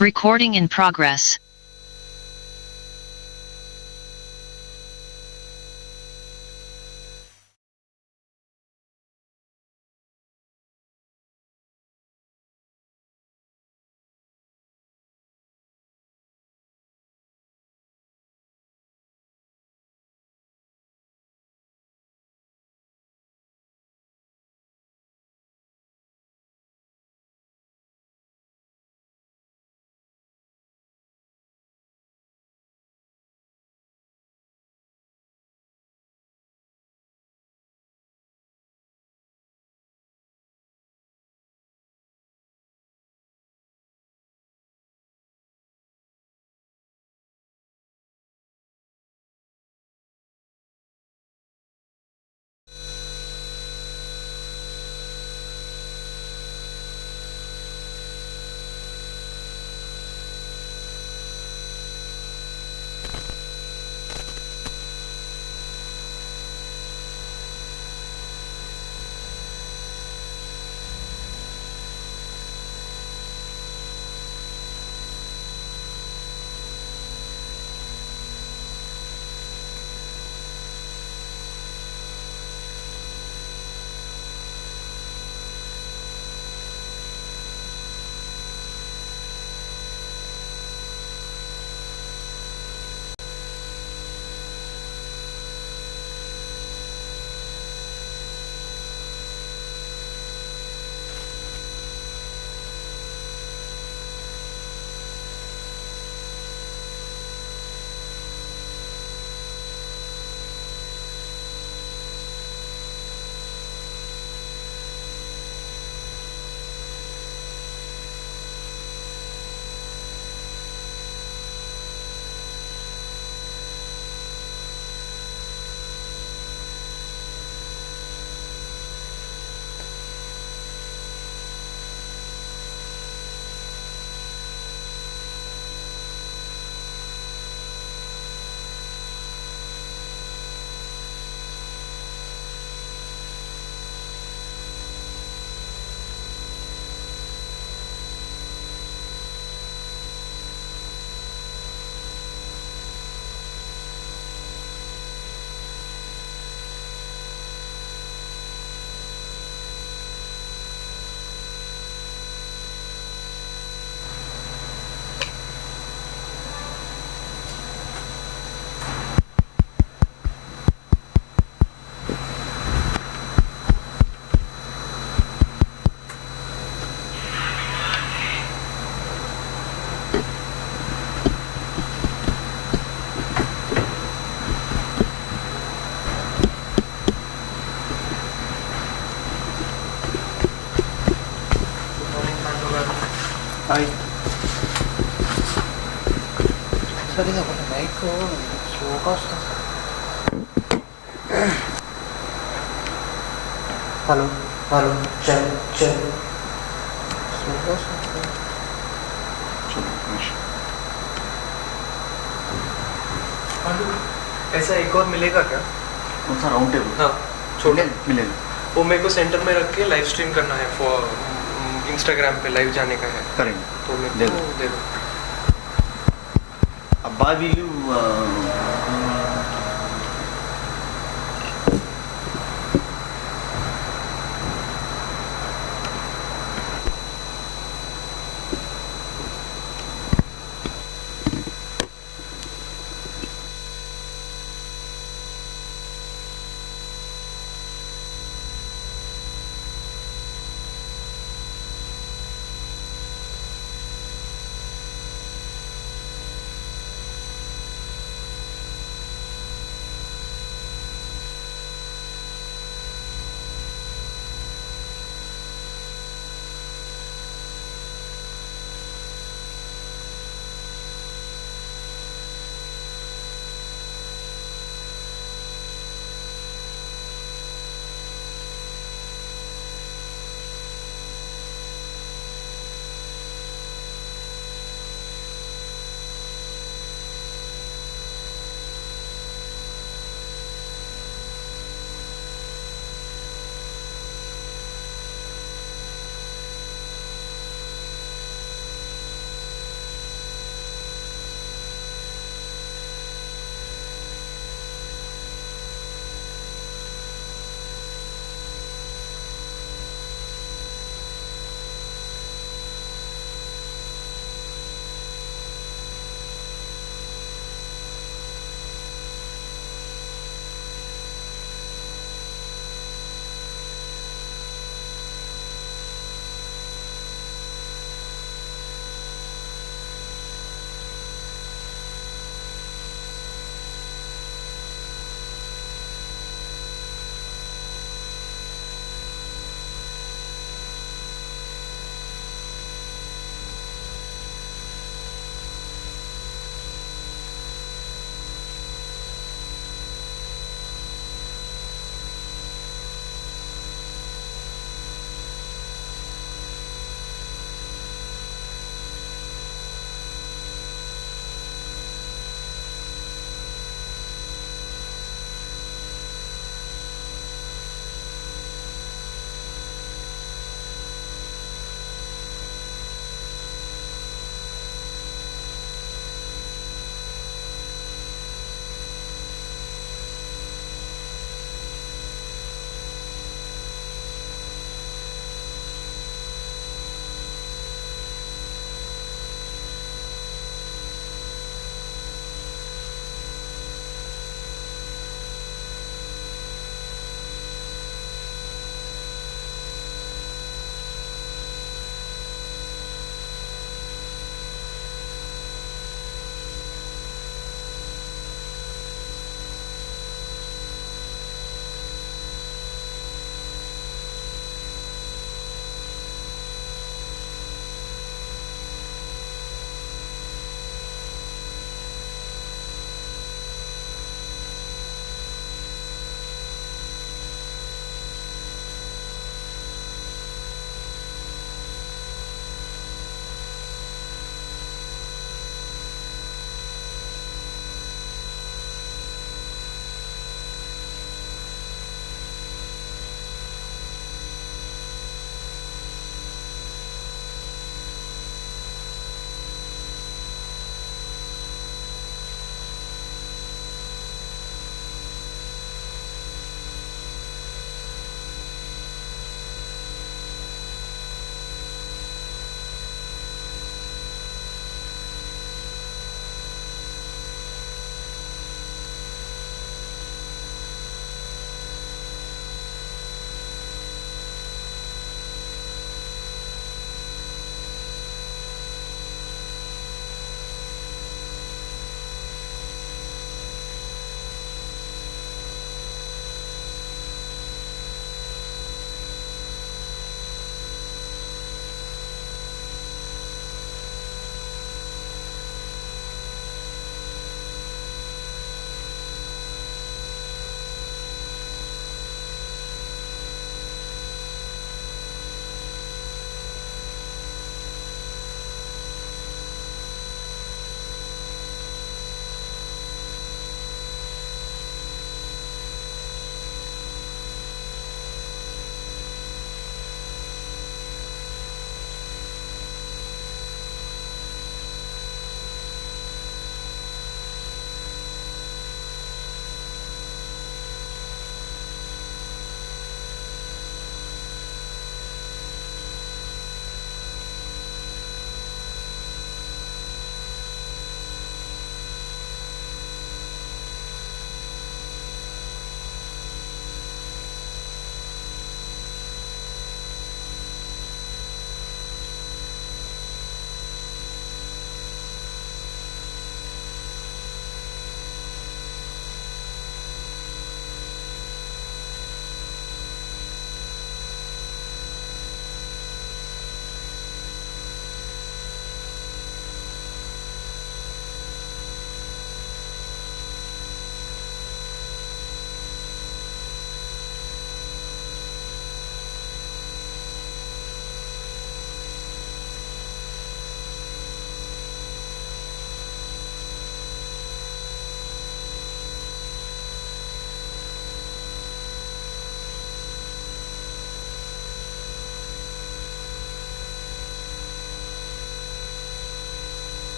Recording in progress. Hi. 소리가 보면 마이크 좋았어. Hello, check. ऐसा एक और मिलेगा क्या? कौन सा राउंड टेबल? हाँ, छोटा मिलेगा। वो मेरे को सेंटर में रख के लाइव स्ट्रीम करना है फॉर इंस्टाग्राम पे लाइव जाने का है। करेंगे। तो मैं दे दे दो। अब बाद will you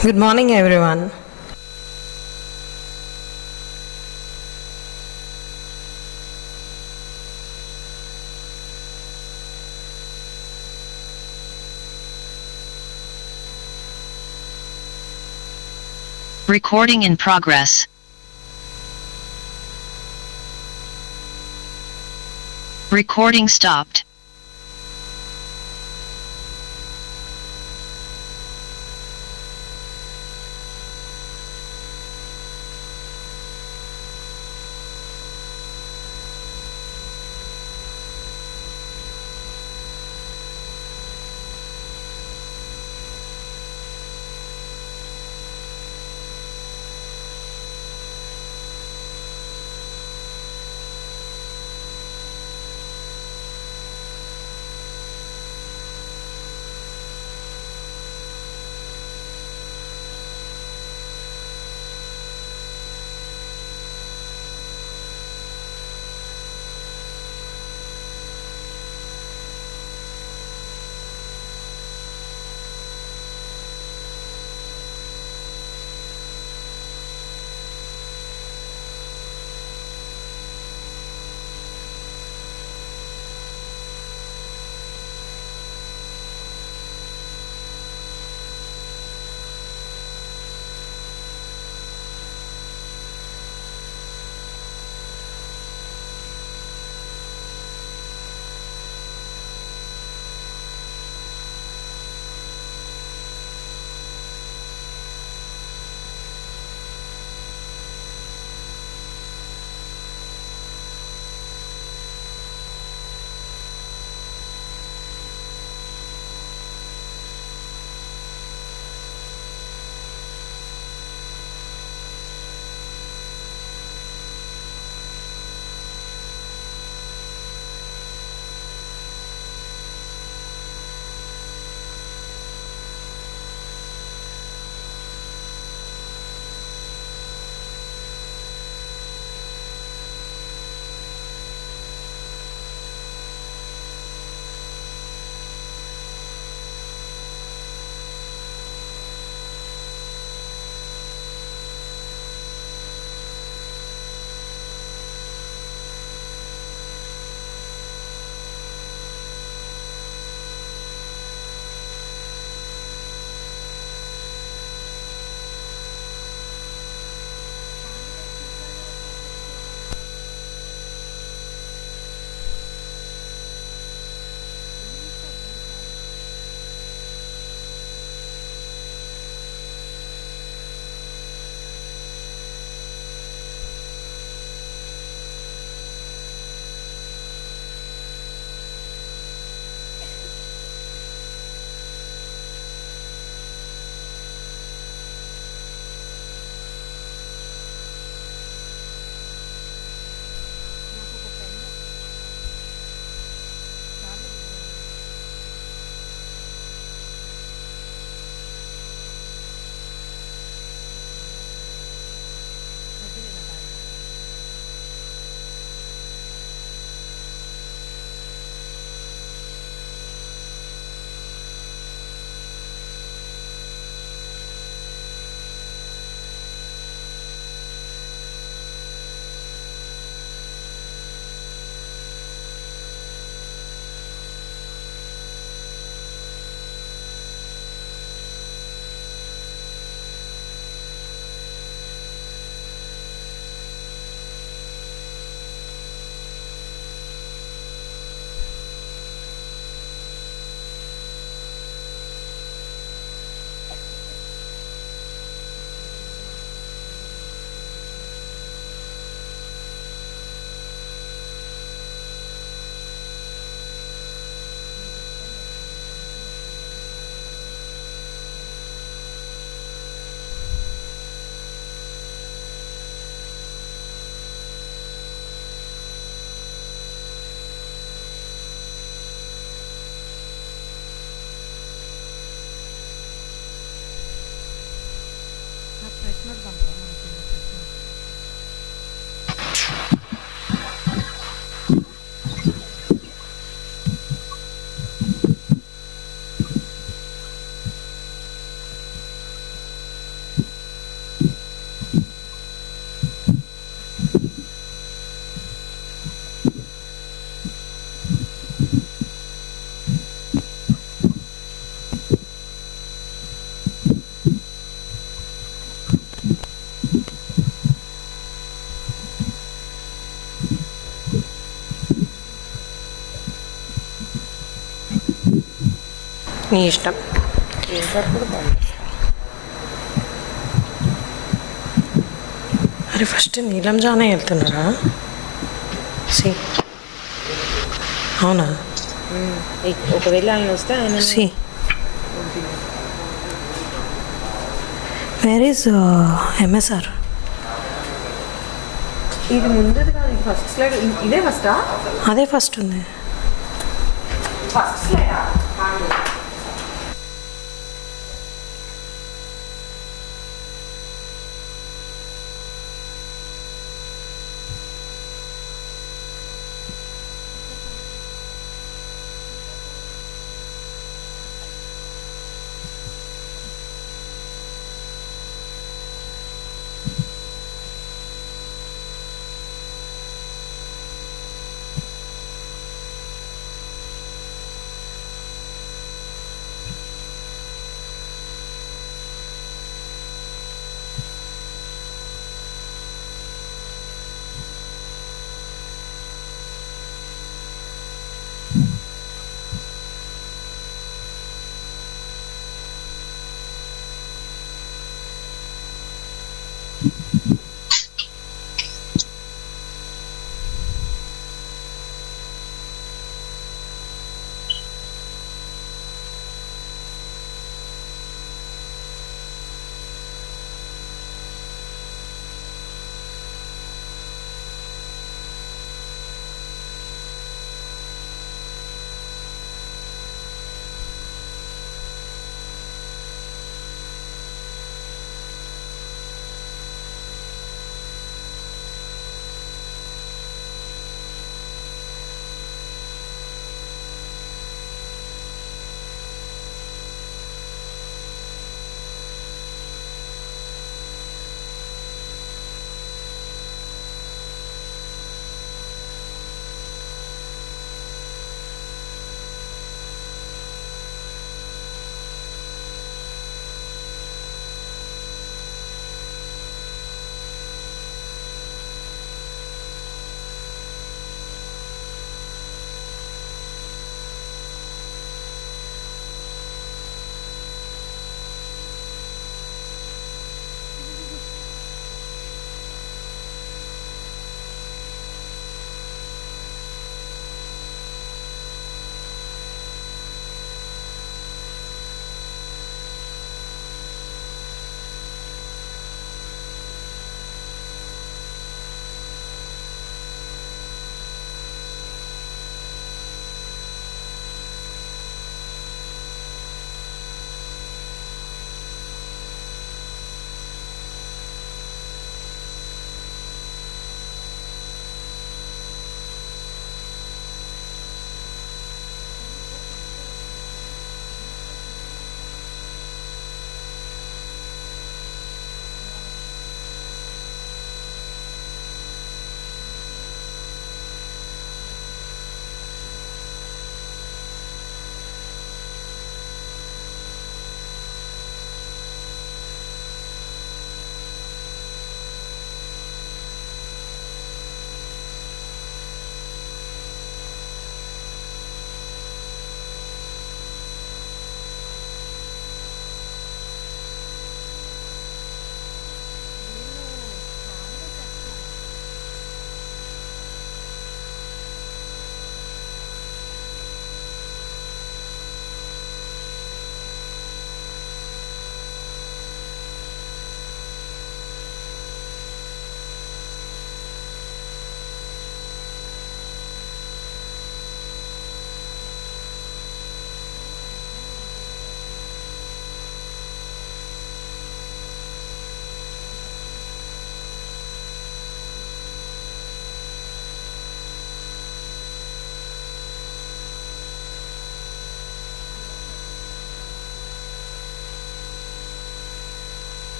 Good morning, everyone. Recording in progress. Recording stopped. నీ ఇష్టం. అరే ఫస్ట్ నీలం జానే వెళ్తున్నారా? సి అవునా? ఒకవేళ ఆయన వస్తే ఆయన సి వేర్ ఈజ్ ఎంఎస్ఆర్? ఇది ముందుది కాదు, ఇది ఫస్ట్ స్లైడ్. ఇదే ఫస్టా? అదే ఫస్ట్ ఉంది. First స్లైడా?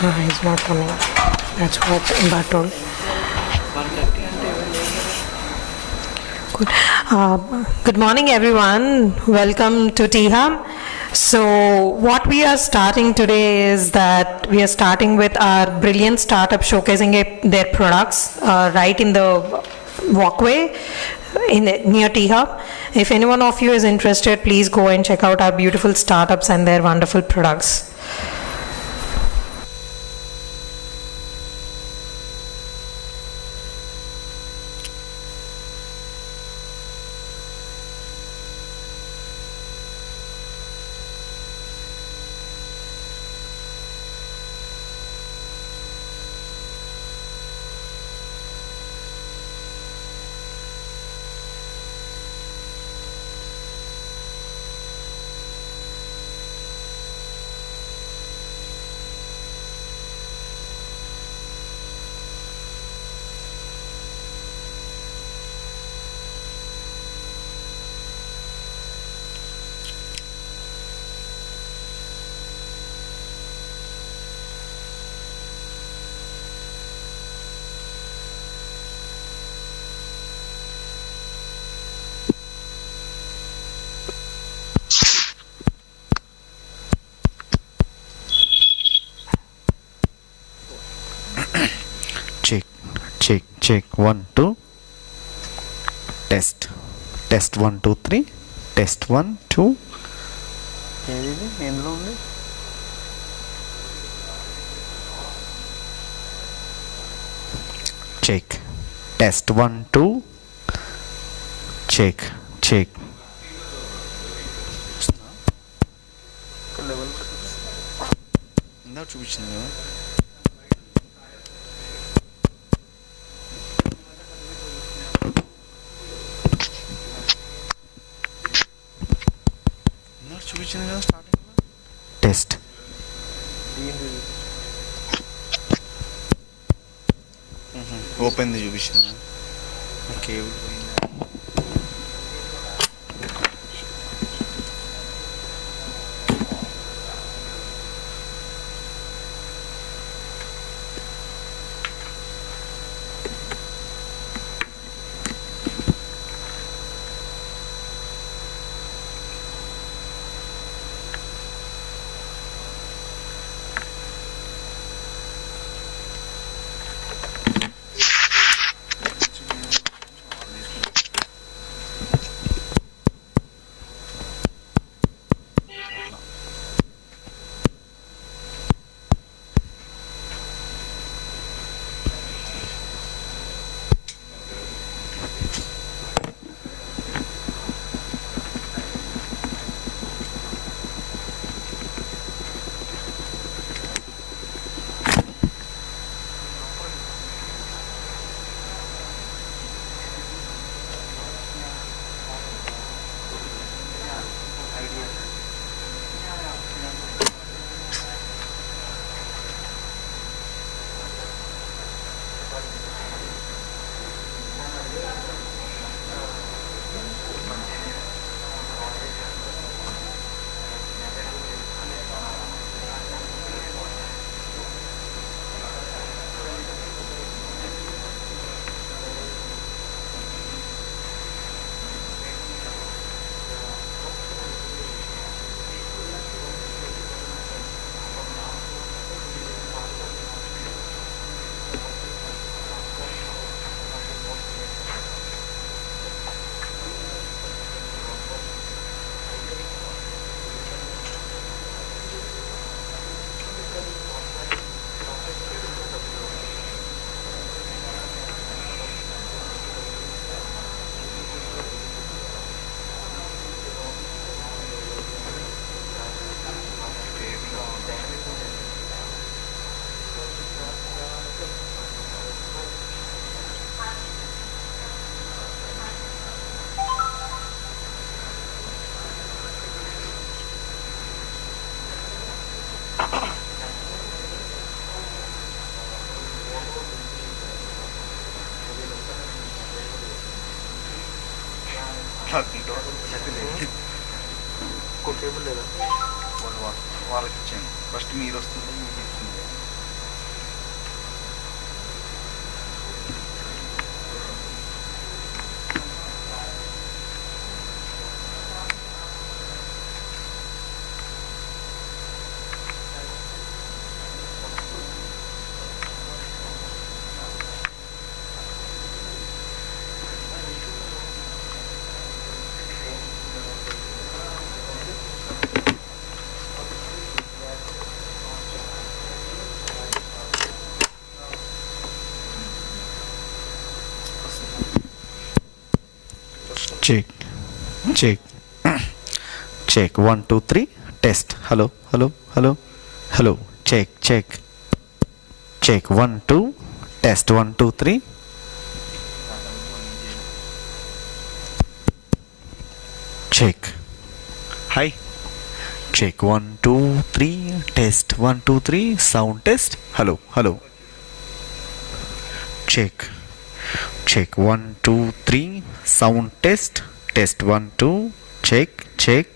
He's not coming. That's what Imba told. Good morning, everyone. Welcome to THUB. So what we are starting today is that we are starting with our brilliant startup showcasing their products right in the walkway near THUB. If anyone of you is interested, please go and check out our beautiful startups and their wonderful products. Check 1 2 test 1 2 3 test 1 2 ఏది ఎందులో ఉంది check test 1 2 check ఇందాక చూపించింది కదా చూపించింది కదా స్టార్టింగ్లో test ఓపెన్ది చూపించింది కేబుల్ పోయింది కేబుల్ లేదా వాళ్ళకి ఇచ్చాను ఫస్ట్ మీరు వస్తుంది మీకు ఇస్తుంది check, check, check. 1 2 3 test. Hello, hello, hello, hello. Check, check, check. 1 2 test. 1 2 3. Check. Hi. Check. 1 2 3 test. 1 2 3 sound test. Hello, hello. Check, check. 1 2 3 sound test. Test 1 2. Check, check.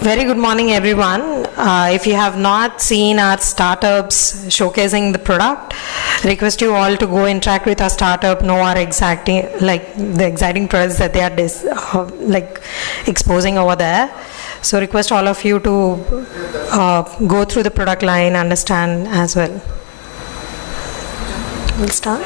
Very good morning, everyone. If you have not seen our startups showcasing the product, request you all to go interact with our startup, know our the exciting products that they are exposing over there. So request all of you to go through the product line, understand as well. We'll start.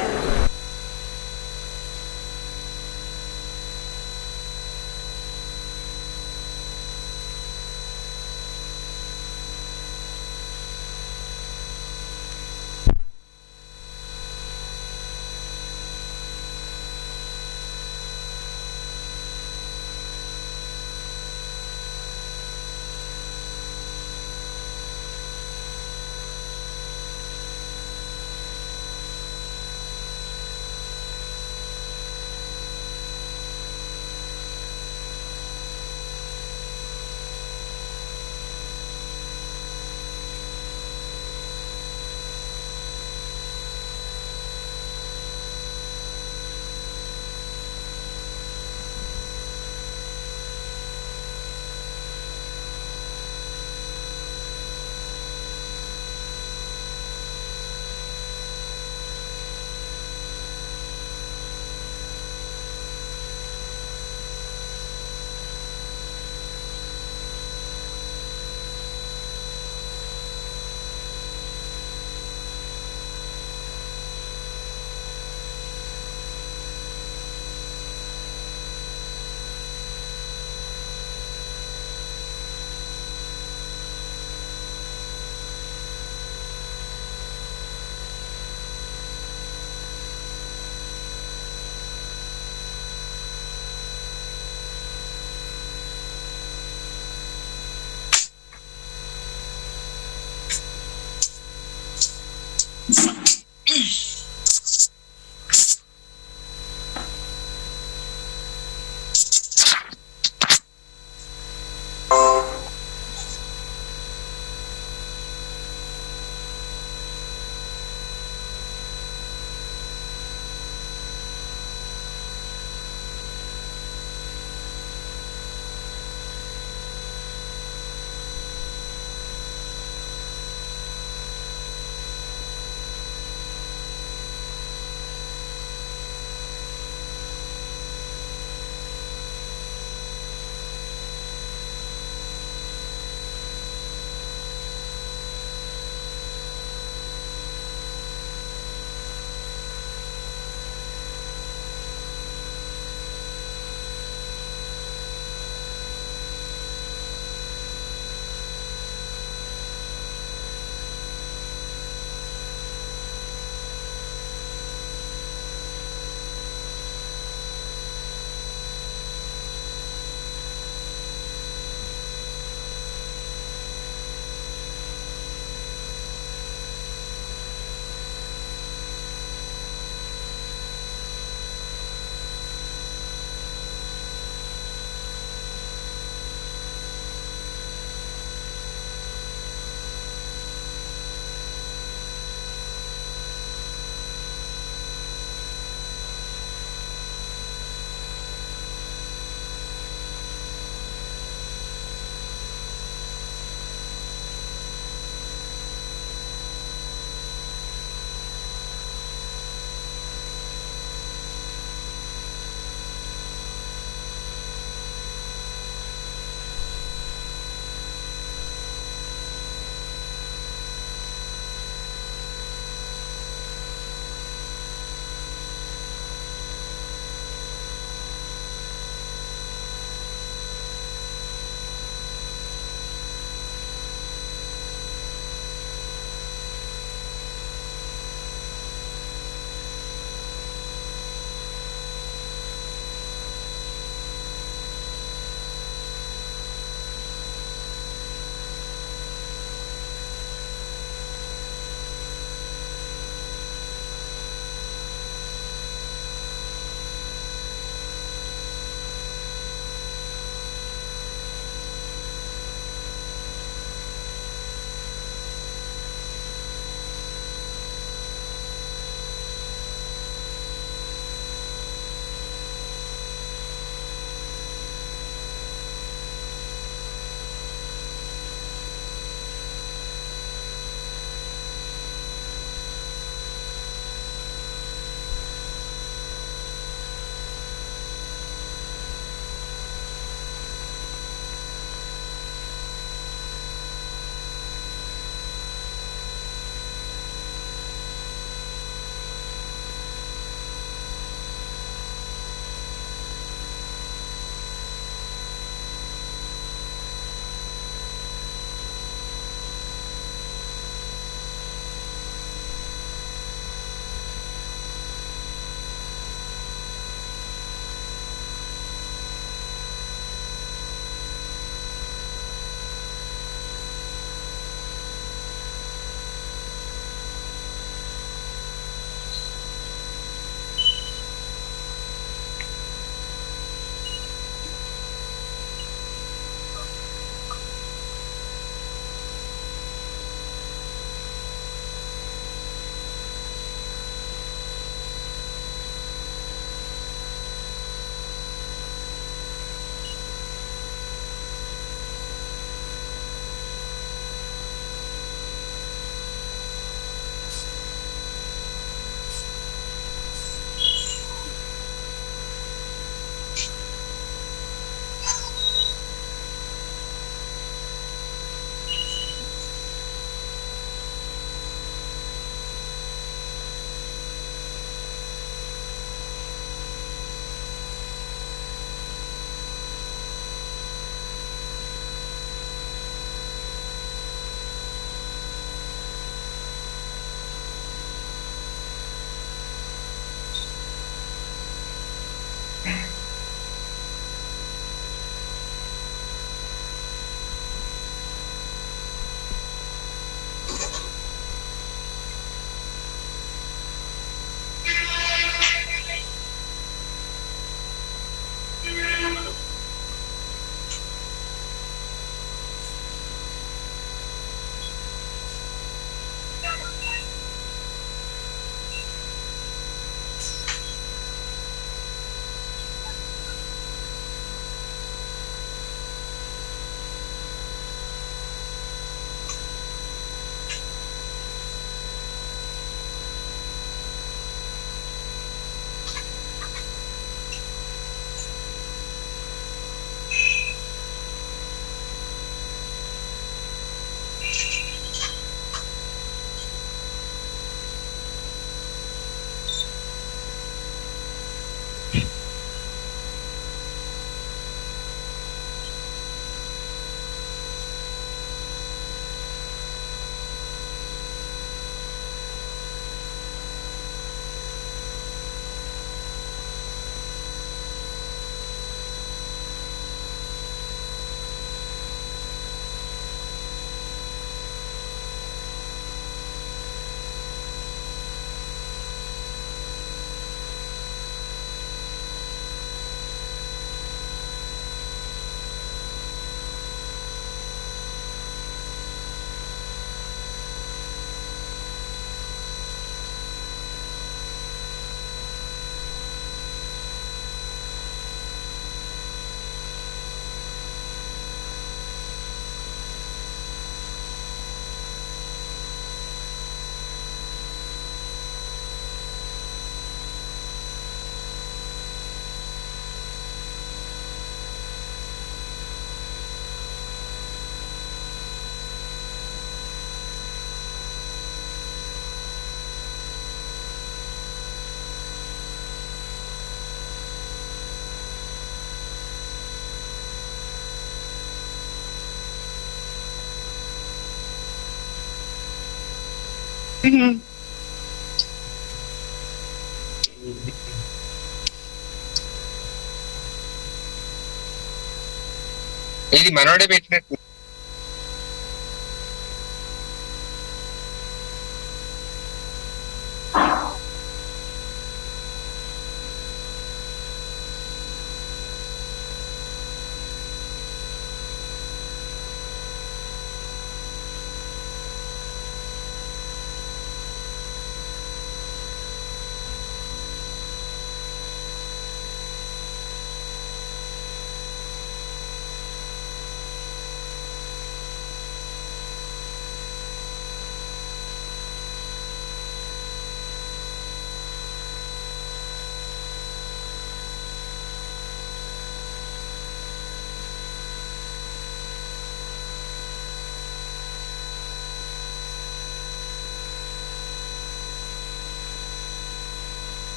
ఇది మనోడే పెట్టినట్టు.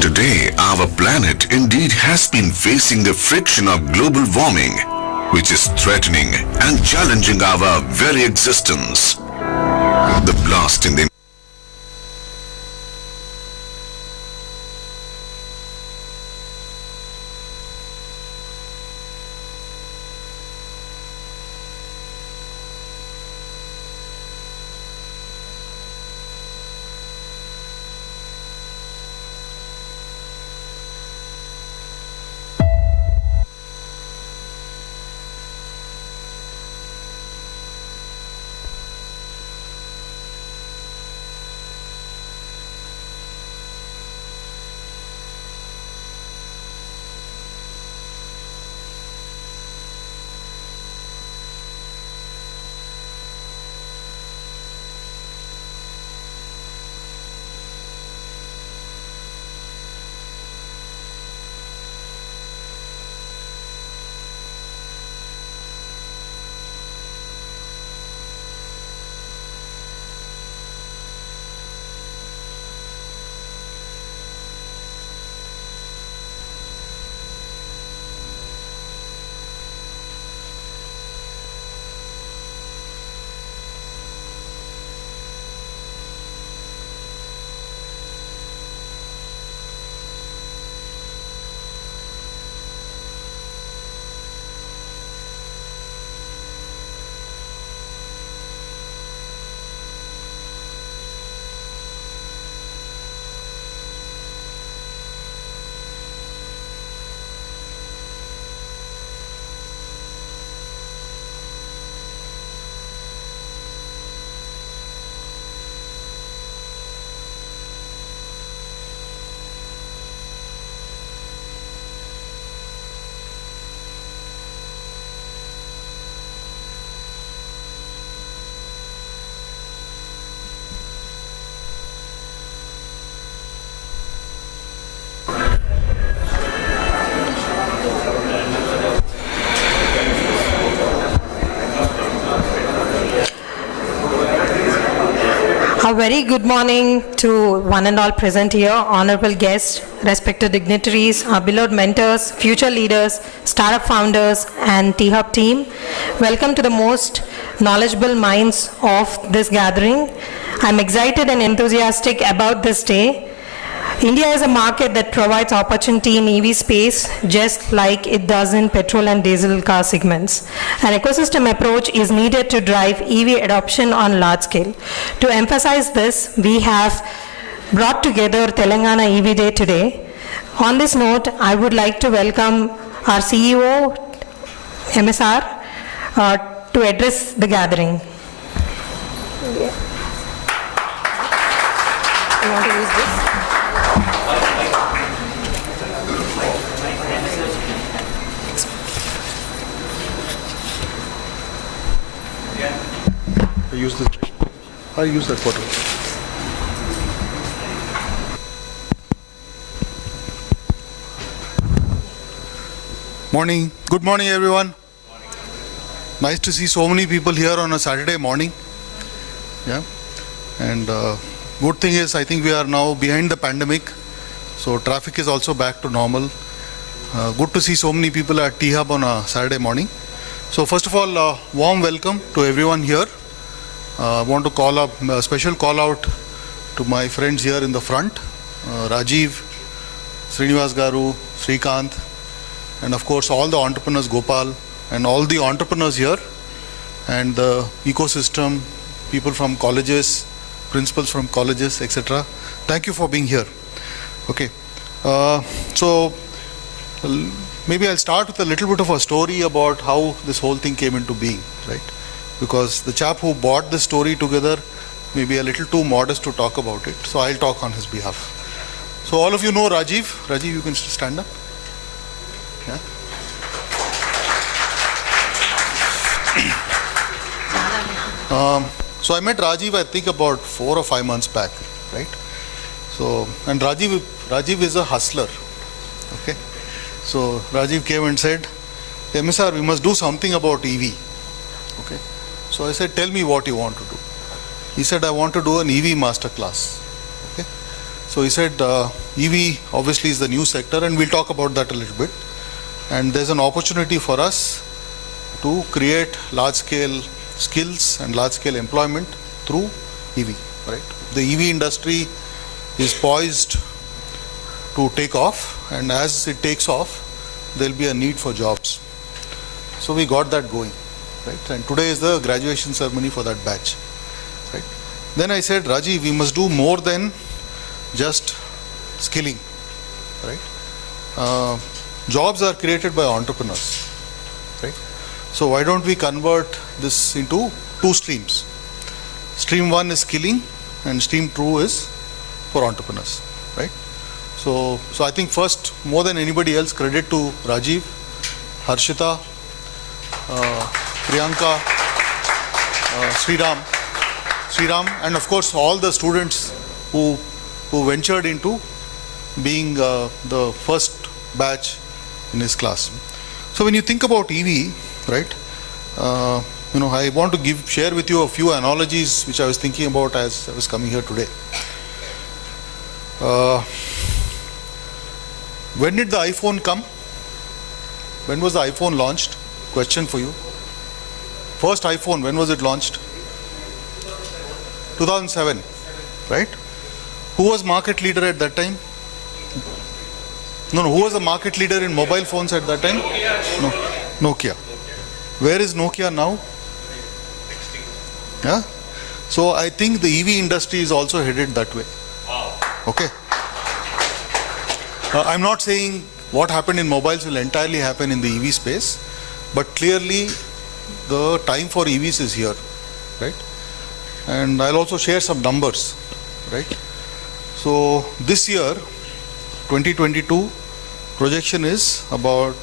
Today, our planet indeed has been facing the friction of global warming, which is threatening and challenging our very existence. The blast in the A very good morning to one and all present here, honorable guests, respected dignitaries, our beloved mentors, future leaders, startup founders, and T-Hub team. Welcome to the most knowledgeable minds of this gathering. I'm excited and enthusiastic about this day. India is a market that provides opportunity in EV space just like it does in petrol and diesel car segments. An ecosystem approach is needed to drive EV adoption on large scale. To emphasize this, we have brought together Telangana EV Day today. On this note, I would like to welcome our CEO, MSR, to address the gathering. You want to use this? I use that bottle. Morning. Good morning, everyone. Nice to see so many people here on a Saturday morning. Yeah. And good thing is, I think we are now behind the pandemic, so traffic is also back to normal. Good to see so many people at T-Hub on a Saturday morning. So first of all, warm welcome to everyone here. I want to call up a special call out to my friends here in the front, Rajiv, Srinivas Garu, Srikanth, and of course all the entrepreneurs, Gopal, and all the entrepreneurs here, and the ecosystem, people from colleges, principals from colleges, etc. Thank you for being here. Okay, so maybe I'll start with a little bit of a story about how this whole thing came into being, right? Because the chap who brought this story together may be a little too modest to talk about it, so I'll talk on his behalf. So all of you know Rajiv. Rajiv, you can stand up. Yeah. So I met Rajiv, I think about 4 or 5 months back, right? So, and Rajiv is a hustler, okay? So Rajiv came and said, MSR, we must do something about EV, okay? So I said, tell me what you want to do. He said, I want to do an EV master class, okay? So he said, EV obviously is the new sector, and we'll talk about that a little bit. And there's an opportunity for us to create large-scale skills and large-scale employment through EV, right? The EV industry is poised to take off, and as it takes off, there'll be a need for jobs. So we got that going, right? And today is the graduation ceremony for that batch, right? Then I said, Rajiv, we must do more than just skilling, right? Jobs are created by entrepreneurs, right? So why don't we convert this into 2 streams? Stream 1 is skilling, and stream 2 is for entrepreneurs, right? So I think first, more than anybody else, credit to Rajiv, Harshita, Priyanka, Sriram, and of course all the students who ventured into being the first batch in his class. So when you think about EV, right, I want to share with you a few analogies which I was thinking about as I was coming here today. When did the iPhone come? When was the iPhone launched? Question for you. First iPhone, when was it launched? 2007, right? Who was market leader at that time? No, who was the market leader in mobile phones at that time? No, Nokia. Where is Nokia now? Yeah? So I think the EV industry is also headed that way. Okay. I'm not saying what happened in mobiles will entirely happen in the EV space, but clearly the time for EVs is here, right? And I'll also share some numbers, right? So this year, 2022, projection is about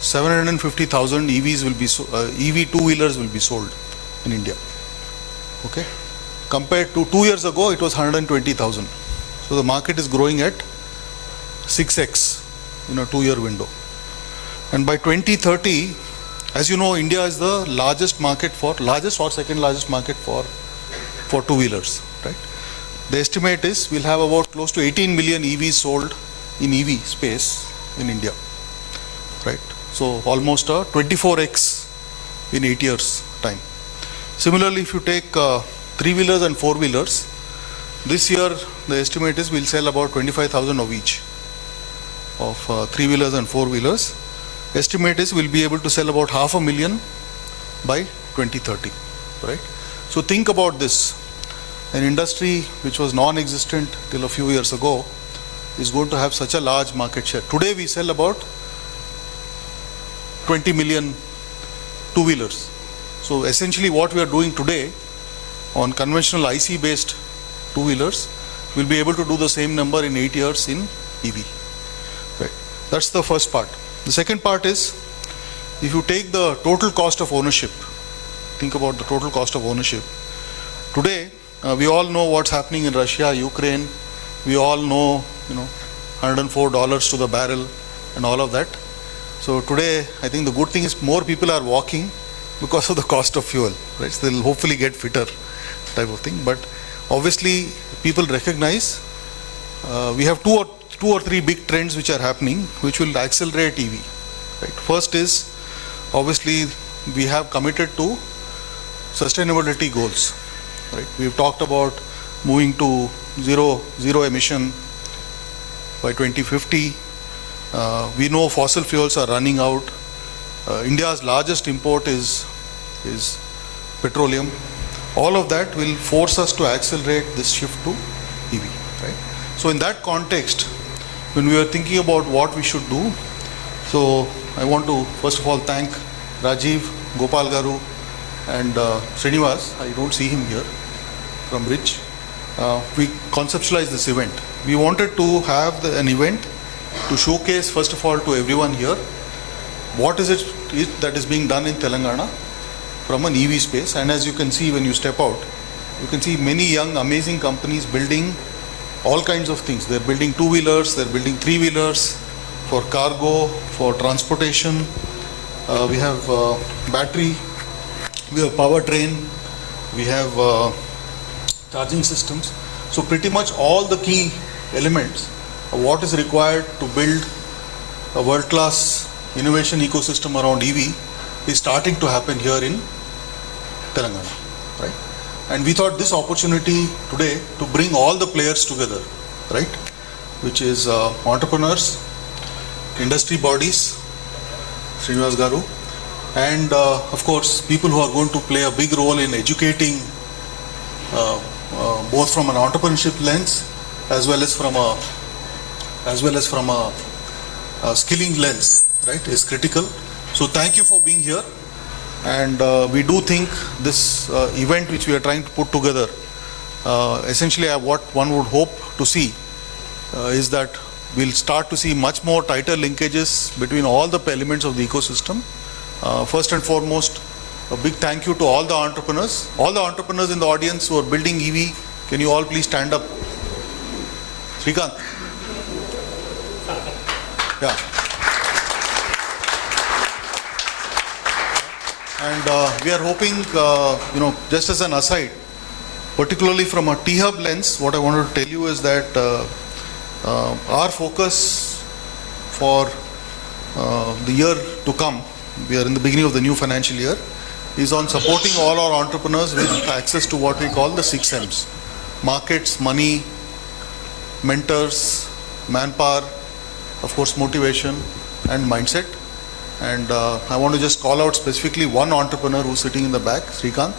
750,000 EVs will be EV two-wheelers will be sold in India. Okay, compared to 2 years ago, it was 120,000. So the market is growing at 6x in a 2-year window. And by 2030, as you know, India is the largest or second largest market for two-wheelers, right? The estimate is we'll have about close to 18 million EVs sold in EV space in India, right? So almost a 24x in 8 years time. Similarly, if you take 3-wheelers and 4-wheelers, this year the estimate is we'll sell about 25,000 of each of 3-wheelers and 4-wheelers. Estimate is we'll be able to sell about 500,000 by 2030, right? So think about this. An industry which was non-existent till a few years ago is going to have such a large market share. Today we sell about 20 million two-wheelers. So essentially what we are doing today on conventional IC based two-wheelers, we'll be able to do the same number in 8 years in EV. Right. That's the first part. The second part is, if you take the total cost of ownership, think about the total cost of ownership. Today, we all know what's happening in Russia, Ukraine. We all know, $104 to the barrel and all of that. So today, I think the good thing is more people are walking because of the cost of fuel, right? So they'll hopefully get fitter type of thing. But obviously, people recognize we have two or three big trends which are happening, which will accelerate EV. Right? First is, obviously, we have committed to sustainability goals. Right? We've talked about moving to zero emission by 2050. We know fossil fuels are running out. India's largest import is petroleum. All of that will force us to accelerate this shift to EV. Right? So in that context, when we are thinking about what we should do, so I want to first of all thank Rajiv, Gopal Garu and Srinivas. I don't see him here, from Rich. We conceptualized this event. We wanted to have an event to showcase first of all to everyone here what is it that is being done in Telangana from an EV space. And as you can see when you step out, you can see many young amazing companies building all kinds of things. They're building two-wheelers, they're building three-wheelers for cargo, for transportation. We have battery, we have powertrain, we have charging systems. So pretty much all the key elements of what is required to build a world-class innovation ecosystem around EV is starting to happen here in Telangana, right? And we thought this opportunity today to bring all the players together, right? Which is entrepreneurs, industry bodies, Srinivas Garu, and of course people who are going to play a big role in educating both from an entrepreneurship lens as well as from a skilling lens, right, is critical. So thank you for being here, and we do think this event which we are trying to put together, essentially what one would hope to see is that we'll start to see much more tighter linkages between all the elements of the ecosystem. First and foremost, a big thank you to all the entrepreneurs in the audience who are building EV. Can you all please stand up? Srikanth. Yeah. And we are hoping, just as an aside, particularly from a T-Hub lens, what I wanted to tell you is that our focus for the year to come, we are in the beginning of the new financial year, is on supporting all our entrepreneurs with access to what we call the 6 M's. Markets, money, mentors, manpower, of course motivation and mindset. And I want to just call out specifically one entrepreneur who's sitting in the back, Srikanth.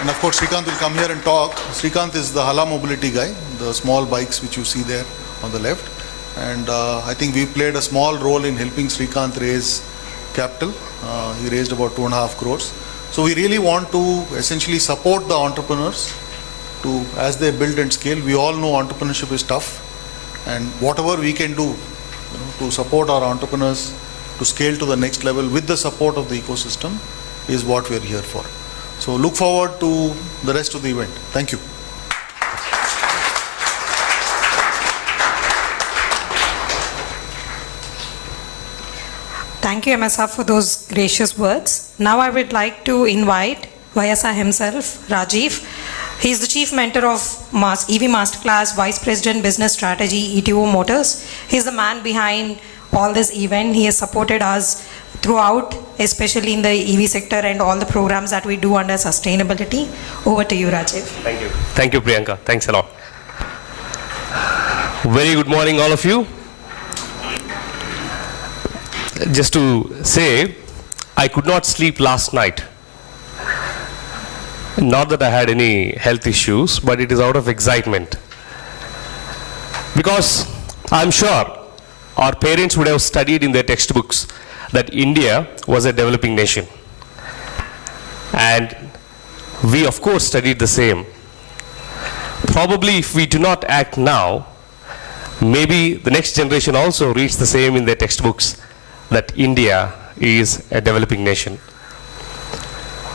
And of course Srikanth will come here and talk. Srikanth is the Hala Mobility guy, the small bikes which you see there on the left. And I think we played a small role in helping Srikanth raise capital. He raised about 2.5 crores. So we really want to essentially support the entrepreneurs as they build and scale. We all know entrepreneurship is tough, and whatever we can do to support our entrepreneurs to scale to the next level with the support of the ecosystem is what we are here for. So look forward to the rest of the event. Thank you. Thank you, MSR, for those gracious words. Now I would like to invite YSR himself, Rajiv. He is the Chief Mentor of EV Masterclass, Vice President Business Strategy, ETO Motors. He is the man behind all this event. He has supported us throughout, especially in the EV sector and all the programs that we do under sustainability. Over to you, Rajiv. Thank you. Thank you, Priyanka. Thanks a lot. Very good morning, all of you. Just to say, I could not sleep last night. Not that I had any health issues, but it is out of excitement. Because I'm sure our parents would have studied in their textbooks that India was a developing nation. And we, of course, studied the same. Probably if we do not act now, maybe the next generation also reads the same in their textbooks that India is a developing nation.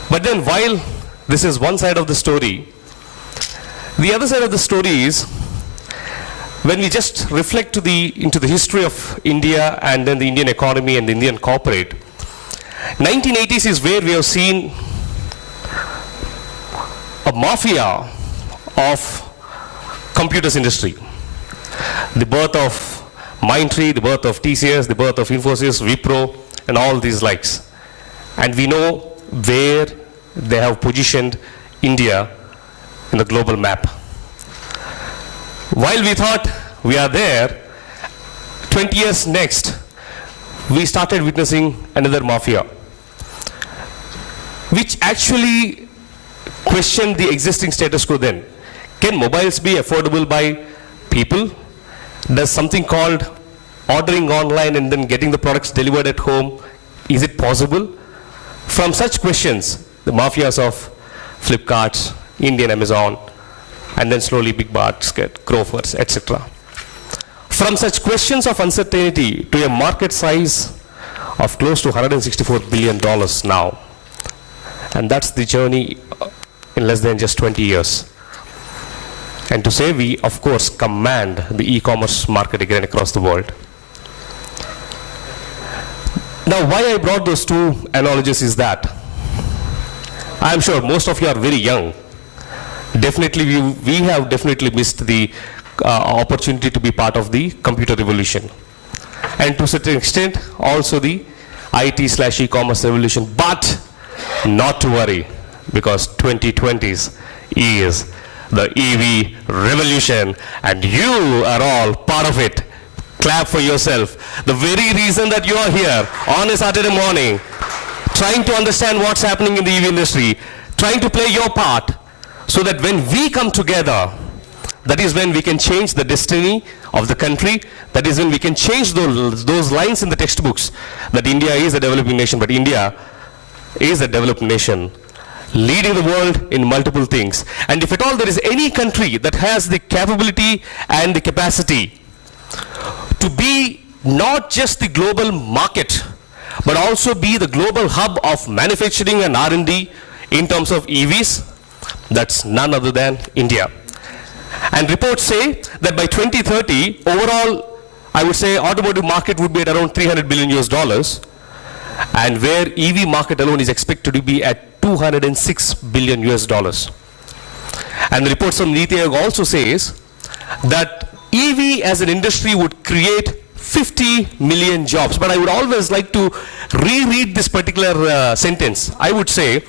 But then while this is one side of the story, the other side of the story is when we just reflect into the history of India and then the Indian economy and the Indian corporate, 1980s is where we have seen a mafia of computers industry. The birth of Mindtree, the birth of TCS, the birth of Infosys, Wipro, and all these likes. And we know where they have positioned India in the global map. While we thought we are there, 20 years next, we started witnessing another mafia, which actually questioned the existing status quo then. Can mobiles be affordable by people? Does something called ordering online and then getting the products delivered at home, is it possible? From such questions, the mafias of Flipkart, Indian Amazon, and then slowly Big Basket, Grofers, etc. From such questions of uncertainty to a market size of close to $164 billion now. And that's the journey in less than just 20 years. And to say we, of course, command the e-commerce market again across the world. Now, why I brought those two analogies is that I'm sure most of you are very young. Definitely, we have definitely missed the opportunity to be part of the computer revolution. And to a certain extent, also the IT/e-commerce revolution. But not to worry, because 2020s is the EV revolution, and you are all part of it. Clap for yourself. The very reason that you are here on a Saturday morning, trying to understand what's happening in the EV industry, trying to play your part, so that when we come together, that is when we can change the destiny of the country. That is when we can change those lines in the textbooks that India is a developing nation, but India is a developed nation, leading the world in multiple things. And if at all there is any country that has the capability and the capacity to be not just the global market, but also be the global hub of manufacturing and R&D in terms of EVs, that's none other than India. And reports say that by 2030, overall, I would say automotive market would be at around $300 billion US, and where EV market alone is expected to be at $206 billion US. And the reports from Niti Aayog also says that EV as an industry would create 50 million jobs. But I would always like to reread this particular sentence. I would say,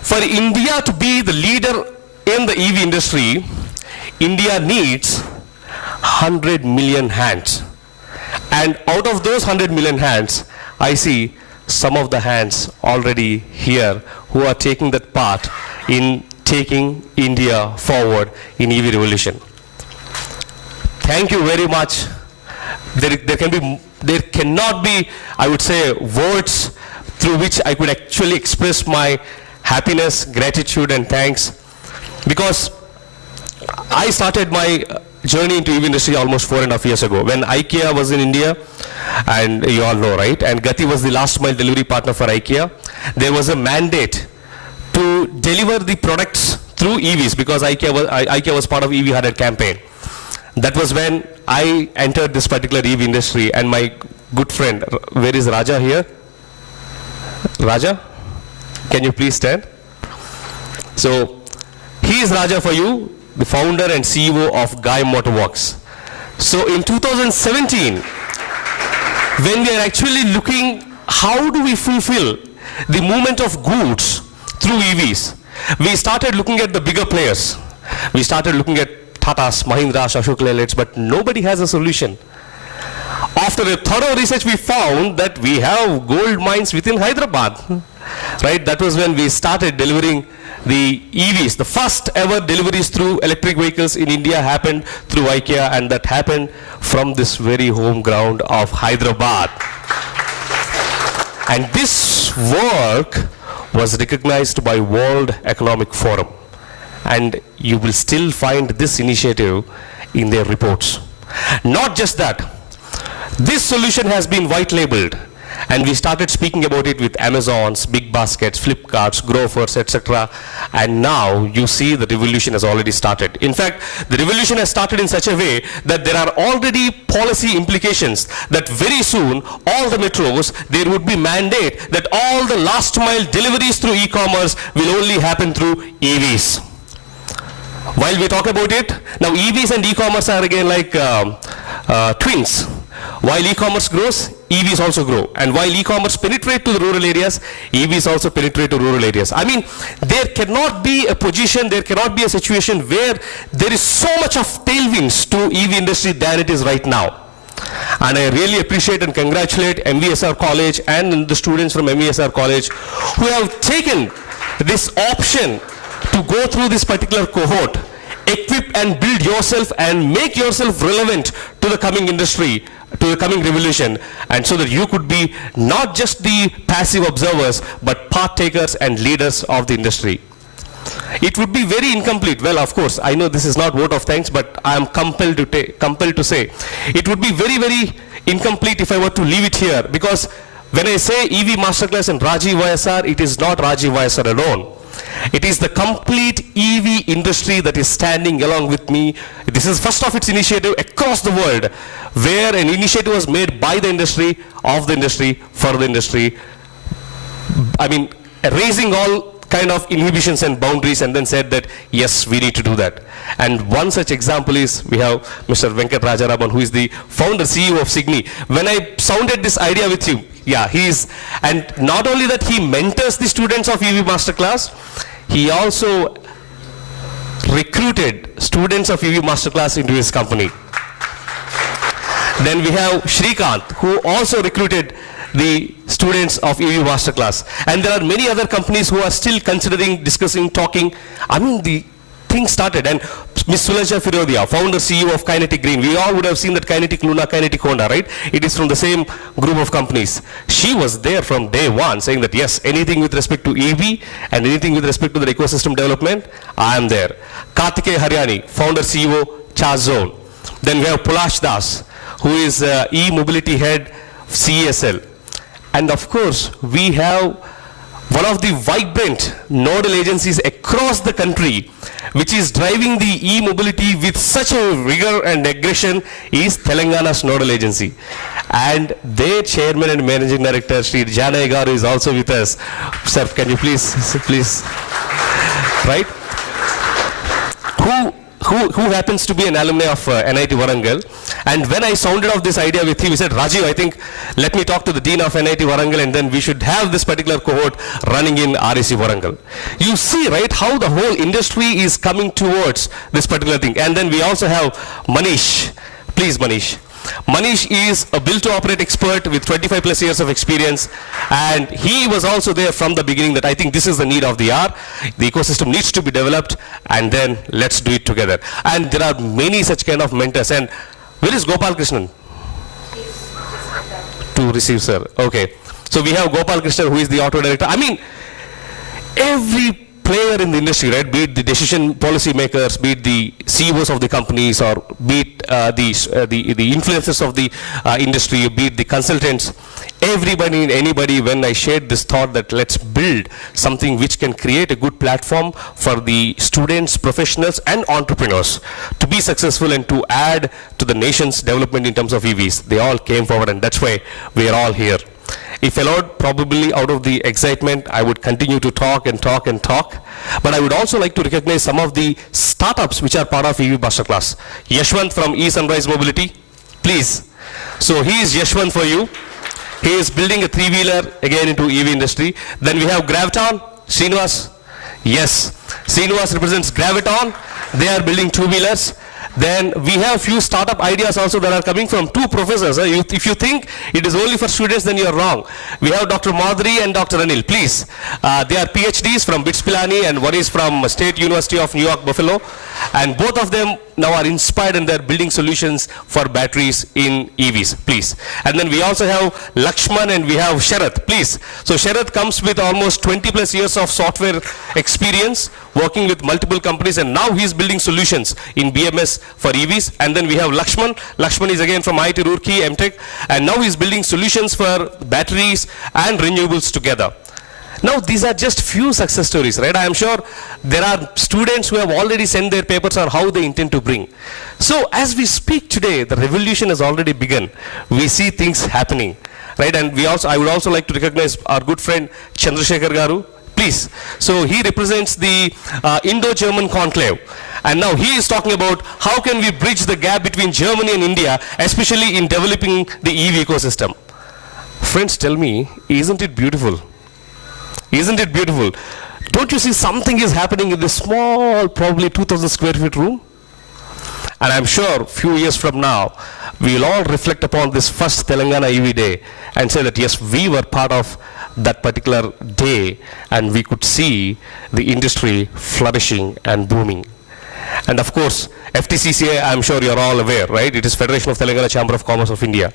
for India to be the leader in the EV industry, India needs 100 million hands. And out of those 100 million hands, I see some of the hands already here who are taking that part in taking India forward in EV revolution. Thank you very much. There cannot be, I would say, words through which I could actually express my happiness, gratitude, and thanks, because I started my journey into EV industry almost 4.5 years ago when IKEA was in India, and you all know, right? And Gati was the last mile delivery partner for IKEA. There was a mandate to deliver the products through EVs because IKEA was part of hubHyd campaign. That was when I entered this particular EV industry, and my good friend, where is Raja here? Raja, can you please stand? So, he is Raja for you, the founder and CEO of Guy Motor Works. So in 2017, when we are actually looking how do we fulfill the movement of goods through EVs, we started looking at the bigger players. We started looking at Tatas, Mahindras, Ashok Leyland's, but nobody has a solution. After a thorough research, we found that we have gold mines within Hyderabad. Right? That was when we started delivering the EVs, the first ever deliveries through electric vehicles in India happened through IKEA, and that happened from this very home ground of Hyderabad. And this work was recognized by World Economic Forum. And you will still find this initiative in their reports. Not just that, this solution has been white labeled, and we started speaking about it with Amazons, Big Baskets, Flipkarts, Grofers, etc. And now you see the revolution has already started. In fact, the revolution has started in such a way that there are already policy implications that very soon all the metros, there would be mandate that all the last mile deliveries through e-commerce will only happen through EVs. While we talk about it, now EVs and e-commerce are again like twins. While e-commerce grows, EVs also grow. And while e-commerce penetrate to the rural areas, EVs also penetrate to rural areas. I mean, there cannot be a position, there cannot be a situation where there is so much of tailwinds to EV industry than it is right now. And I really appreciate and congratulate MVSR College and the students from MVSR College who have taken this option to go through this particular cohort, equip and build yourself and make yourself relevant to the coming industry, to the coming revolution, and so that you could be not just the passive observers, but partakers and leaders of the industry. It would be very incomplete. Well, of course, I know this is not vote of thanks, but I am compelled to say, it would be very, very incomplete if I were to leave it here, because when I say EV Masterclass and Rajiv YSR, it is not Rajiv YSR alone. It is the complete EV industry that is standing along with me. This is first of its initiative across the world, where an initiative was made by the industry, of the industry, for the industry. I mean, raising all kind of inhibitions and boundaries, and then said that, yes, we need to do that. And one such example is, we have Mr. Venkat Rajaraman, who is the founder, CEO of Signi. When I sounded this idea with you, yeah, he is, and not only that, he mentors the students of EV Masterclass, he also recruited students of EV Masterclass into his company. Then we have Shrikant, who also recruited the students of EV Masterclass. And there are many other companies who are still considering, discussing, talking. I mean, the thing started. And Ms. Sulaja Firodia, founder, CEO of Kinetic Green. We all would have seen that Kinetic Luna, Kinetic Honda, right? It is from the same group of companies. She was there from day one, saying that, yes, anything with respect to EV and anything with respect to the ecosystem development, I am there. Kartikeya Haryani, founder, CEO, Charge Zone. Then we have Pulash Das, who is e-mobility head, CESL. And of course, we have one of the vibrant nodal agencies across the country, which is driving the e-mobility with such a rigor and aggression, is Telangana's nodal agency. And their chairman and managing director, Sri Janay Garu, is also with us. Sir, can you please, right? Who happens to be an alumni of NIT Warangal. And when I sounded off this idea with him, he said, Rajiv, I think, let me talk to the dean of NIT Warangal, and then we should have this particular cohort running in RAC Warangal. You see, right, how the whole industry is coming towards this particular thing. And then we also have Manish. Please, Manish. Manish is a build-to-operate expert with 25 plus years of experience, and he was also there from the beginning that I think this is the need of the hour. The ecosystem needs to be developed, and then let's do it together. And there are many such kind of mentors. And where is Gopal Krishnan? To receive, sir. Okay. So we have Gopal Krishnan, who is the auto director. I mean, every player in the industry, right, be it the decision policy makers, be it the CEOs of the companies, or be it the influencers of the industry, be it the consultants, everybody and anybody, when I shared this thought that let's build something which can create a good platform for the students, professionals and entrepreneurs to be successful and to add to the nation's development in terms of EVs, they all came forward, and that's why we are all here. If allowed, probably out of the excitement, I would continue to talk and talk and talk. But I would also like to recognize some of the startups which are part of EV Masterclass. Yashwant from eSunrise Mobility, please. So he is Yashwant for you. He is building a three-wheeler again into EV industry. Then we have Graviton, Srinivas. Yes, Srinivas represents Graviton. They are building two-wheelers. Then we have few startup ideas also that are coming from two professors. If you think it is only for students, then you are wrong. We have Dr. Madhuri and Dr. Anil, please. They are PhDs from BITS Pilani and one is from State University of New York, Buffalo. And both of them now are inspired and they're building solutions for batteries in EVs, please. And then we also have Lakshman and we have Sharath, please. So Sharath comes with almost 20 plus years of software experience working with multiple companies, and now he's building solutions in BMS for EVs. And then we have Lakshman. Lakshman is again from IIT Roorkee, MTech, and now he's building solutions for batteries and renewables together. Now, these are just few success stories, right? I am sure there are students who have already sent their papers on how they intend to bring. So, as we speak today, the revolution has already begun. We see things happening, right? And I would also like to recognize our good friend Chandrasekhar Garu, please. So, he represents the Indo-German conclave. And now he is talking about how can we bridge the gap between Germany and India, especially in developing the EV ecosystem. Friends, tell me, isn't it beautiful? Isn't it beautiful? Don't you see something is happening in this small, probably 2,000 square feet room? And I'm sure a few years from now, we'll all reflect upon this first Telangana EV day and say that yes, we were part of that particular day and we could see the industry flourishing and booming. And of course, FTCCA, I'm sure you're all aware, right? It is Federation of Telangana Chamber of Commerce of India.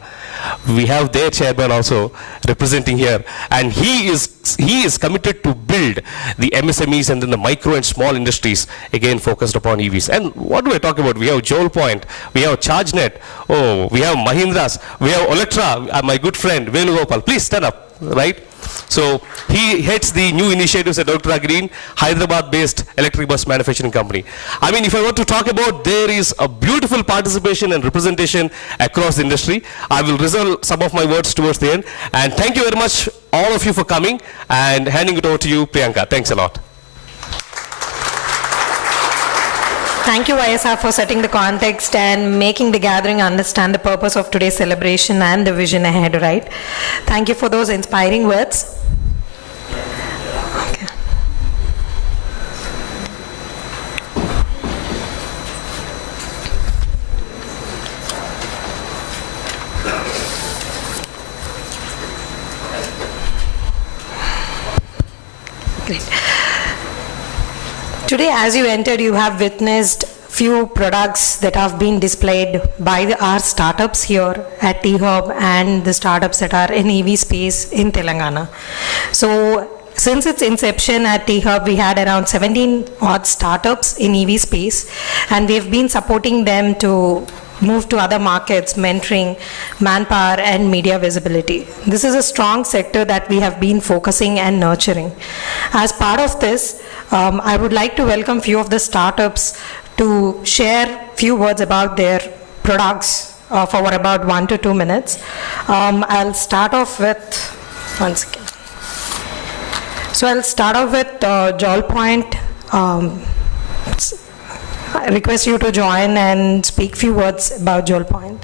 We have their chairman also representing here, and he is committed to build the MSMEs and then the micro and small industries, again focused upon EVs. And what do I talk about? We have Joel Point, we have ChargeNet, oh, we have Mahindras, we have Olectra, my good friend Venugopal. Please stand up, right? So he heads the new initiatives at Ultra Green, Hyderabad-based electric bus manufacturing company. I mean, if I were to talk about, there is a beautiful participation and representation across the industry. I will reserve some of my words towards the end. And thank you very much, all of you, for coming, and handing it over to you, Priyanka. Thanks a lot. Thank you, YSR, for setting the context and making the gathering understand the purpose of today's celebration and the vision ahead, right? Thank you for those inspiring words. Okay. Great. Today, as you entered, you have witnessed few products that have been displayed by our startups here at T-Hub and the startups that are in EV space in Telangana. So, since its inception at T-Hub, we had around 17 odd startups in EV space, and we've been supporting them to move to other markets, mentoring, manpower, and media visibility. This is a strong sector that we have been focusing and nurturing. As part of this, I would like to welcome few of the startups to share few words about their products for about 1 to 2 minutes. I'll start off with, one second. So I'll start off with Joel Point. I request you to join and speak few words about Joel Point.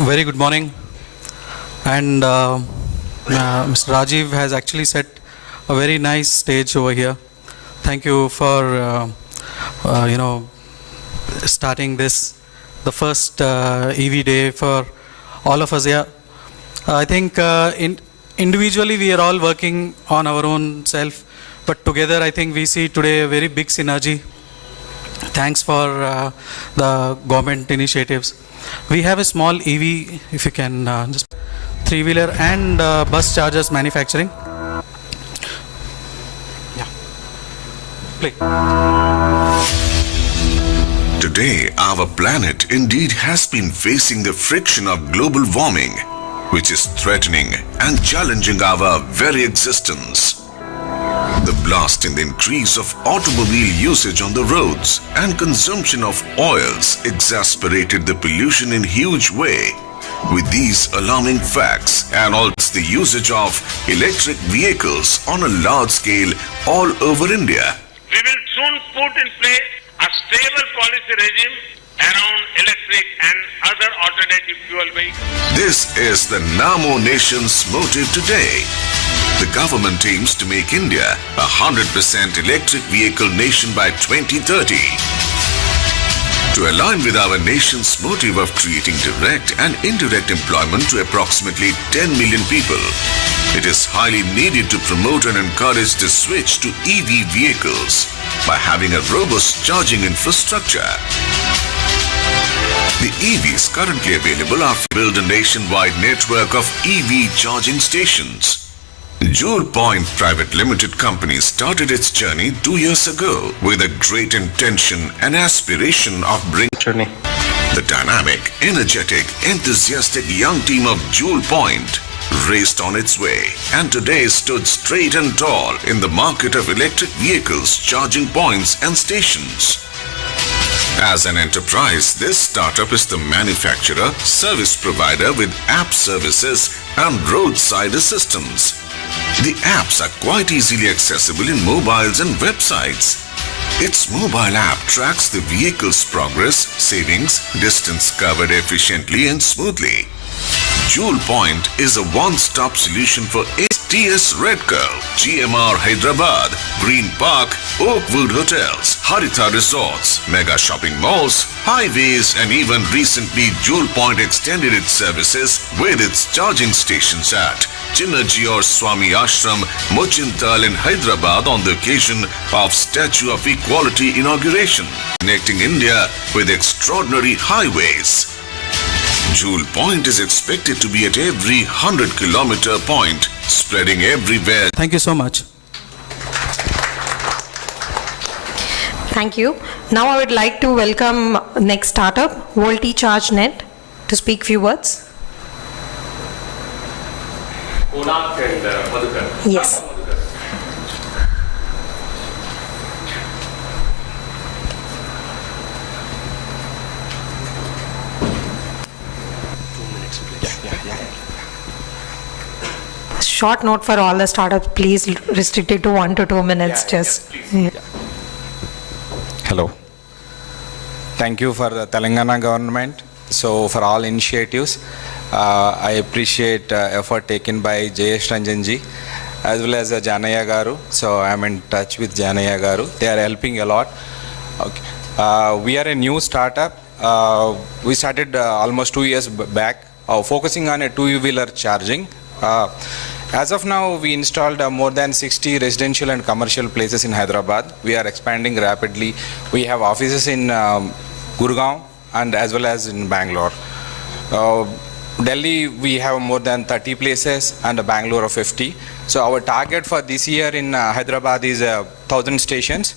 Very good morning, and Mr. Rajiv has actually set a very nice stage over here. Thank you for starting this, the first EV day for all of us here. I think individually we are all working on our own self, but together I think we see today a very big synergy. Thanks for the government initiatives. We have a small EV, if you can just three-wheeler and bus chargers manufacturing. Yeah. Play. Today, our planet indeed has been facing the friction of global warming, which is threatening and challenging our very existence. The blast in the increase of automobile usage on the roads and consumption of oils exacerbated the pollution in huge way. With these alarming facts and also the usage of electric vehicles on a large scale all over India, we will soon put in place a stable policy regime around electric and other alternative fuel vehicles. This is the Namo Nation's motive today. The government aims to make India a 100% electric vehicle nation by 2030. To align with our nation's motive of creating direct and indirect employment to approximately 10 million people, it is highly needed to promote and encourage the switch to EV vehicles by having a robust charging infrastructure. The EVs currently available are to build a nationwide network of EV charging stations. Joule Point Private Limited Company started its journey 2 years ago with a great intention and aspiration of bringing the dynamic, energetic, enthusiastic young team of Joule Point raced on its way and today stood straight and tall in the market of electric vehicles, charging points and stations. As an enterprise, this startup is the manufacturer, service provider with app services and roadside assistance. The apps are quite easily accessible in mobiles and websites. Its mobile app tracks the vehicle's progress, savings, distance covered efficiently and smoothly. Joule Point is a one-stop solution for TS Red Curl, GMR Hyderabad, Green Park, Oakwood Hotels, Haritha Resorts, mega shopping malls, highways, and even recently Joule Point extended its services with its charging stations at Chinnaji or Swami Ashram, Mochintal in Hyderabad on the occasion of Statue of Equality inauguration, connecting India with extraordinary highways. Joule Point is expected to be at every 100-kilometer point, spreading everywhere. Thank you so much. Thank you. Now I would like to welcome next startup, VoltiCharge.net, to speak few words. Konak and Madhukar. Yes. Short note for all the startups, please restrict it to 1 to 2 minutes. Hello. Thank you for the Telangana government. So for all initiatives, I appreciate effort taken by Jayesh Ranjanji as well as Janaya Garu. So I am in touch with Janaya Garu. They are helping a lot. Okay. We are a new startup. We started almost 2 years back, focusing on a two-wheeler charging. As of now, we installed more than 60 residential and commercial places in Hyderabad. We are expanding rapidly. We have offices in Gurgaon and as well as in Bangalore. Delhi, we have more than 30 places and Bangalore of 50. So our target for this year in Hyderabad is 1,000 stations.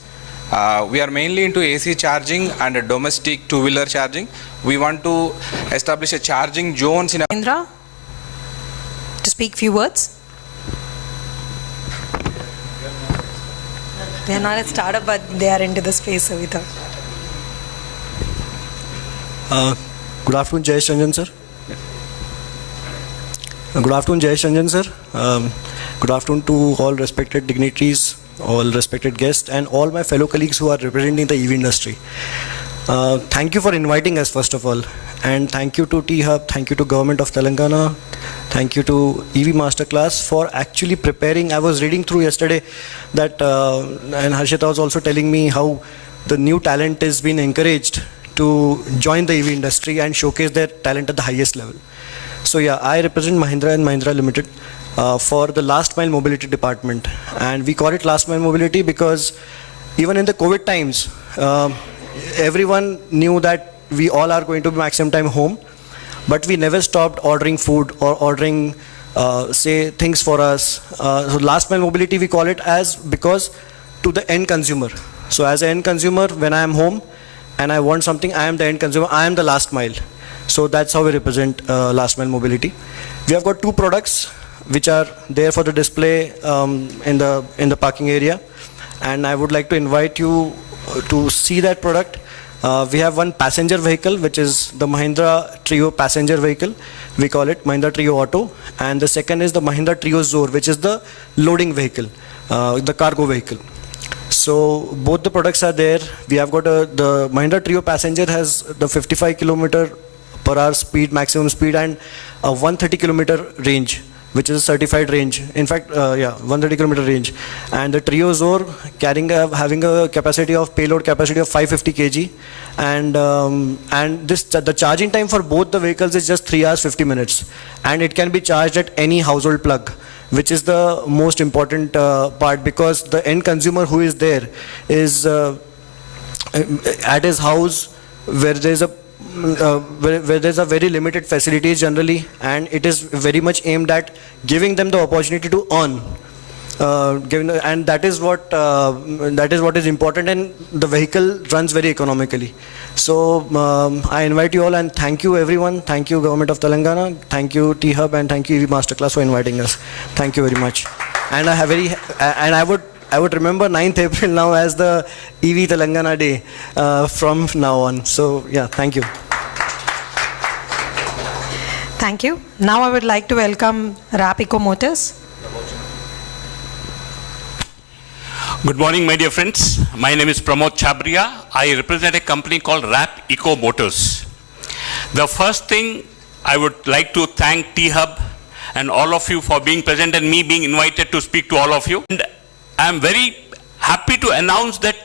We are mainly into AC charging and domestic two-wheeler charging. We want to establish a charging zones in Indra, to speak few words. They are not a startup, but they are into the space, Savita. Good afternoon, Jayesh Ranjan sir. Good afternoon, Jayesh Ranjan sir. Good afternoon to all respected dignitaries, all respected guests, and all my fellow colleagues who are representing the EV industry. Thank you for inviting us, first of all, and thank you to T-Hub, thank you to Government of Telangana, thank you to EV Masterclass for actually preparing. I was reading through yesterday that, and Harshita was also telling me how the new talent is being encouraged to join the EV industry and showcase their talent at the highest level. So yeah, I represent Mahindra and Mahindra Limited for the last mile mobility department, and we call it last mile mobility because even in the COVID times, everyone knew that we all are going to be maximum time home, but we never stopped ordering food or ordering say things for us. So last mile mobility we call it as because to the end consumer. So as an end consumer, when I am home and I want something, I am the end consumer, I am the last mile. So that's how we represent last mile mobility. We have got two products which are there for the display in the parking area, and I would like to invite you to see that product. We have one passenger vehicle, which is the Mahindra Trio passenger vehicle. We call it Mahindra Trio Auto, and the second is the Mahindra Trio Zor, which is the loading vehicle, the cargo vehicle. So both the products are there. We have got the Mahindra Trio passenger has the 55 kilometer per hour speed, maximum speed, and a 130 kilometer range, which is a certified range. In fact, 130 kilometer range. And the Trio Zor having a capacity of payload capacity of 550 kg, and the charging time for both the vehicles is just 3 hours 50 minutes, and it can be charged at any household plug, which is the most important part, because the end consumer who is there is at his house where there's a where there's a very limited facilities generally, and it is very much aimed at giving them the opportunity to earn, and that is what is important, and the vehicle runs very economically. So I invite you all, and thank you everyone. Thank you Government of Telangana, thank you T-Hub, and thank you EV Masterclass for inviting us. Thank you very much. And I would remember 9th April now as the EV Telangana Day from now on. So yeah, thank you. Thank you. Now I would like to welcome Rapico Motors. Good morning, my dear friends. My name is Pramod Chabria. I represent a company called Rap Eco Motors. The first thing, I would like to thank T-Hub and all of you for being present and me being invited to speak to all of you. And I am very happy to announce that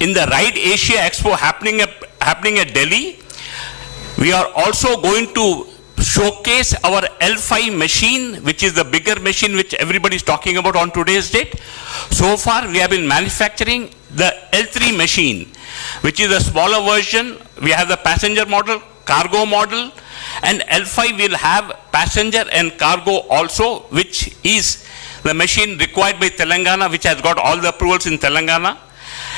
in the Ride Asia Expo happening at Delhi, we are also going to showcase our L5 machine, which is the bigger machine which everybody is talking about on today's date. So far, we have been manufacturing the L3 machine, which is a smaller version. We have the passenger model, cargo model, and L5 will have passenger and cargo also, which is the machine required by Telangana, which has got all the approvals in Telangana.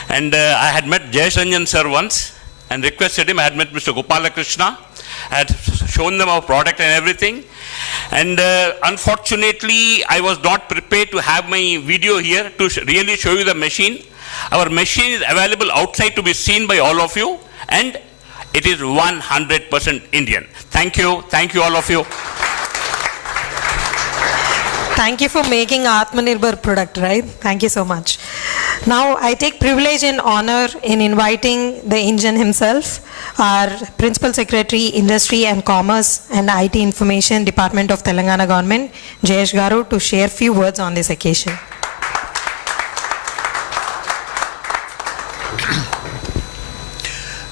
And I had met Jayesh Ranjan sir once and requested him. I had met Mr. Gopalakrishna. I had shown them our product and everything. And unfortunately, I was not prepared to have my video here to really show you the machine. Our machine is available outside to be seen by all of you, and it is 100% Indian. Thank you. Thank you, all of you. Thank you for making Atmanirbhar product, right? Thank you so much. Now, I take privilege and honor in inviting the engine himself, our Principal Secretary, Industry and Commerce and IT Information Department of Telangana Government, Jayesh Garu, to share few words on this occasion.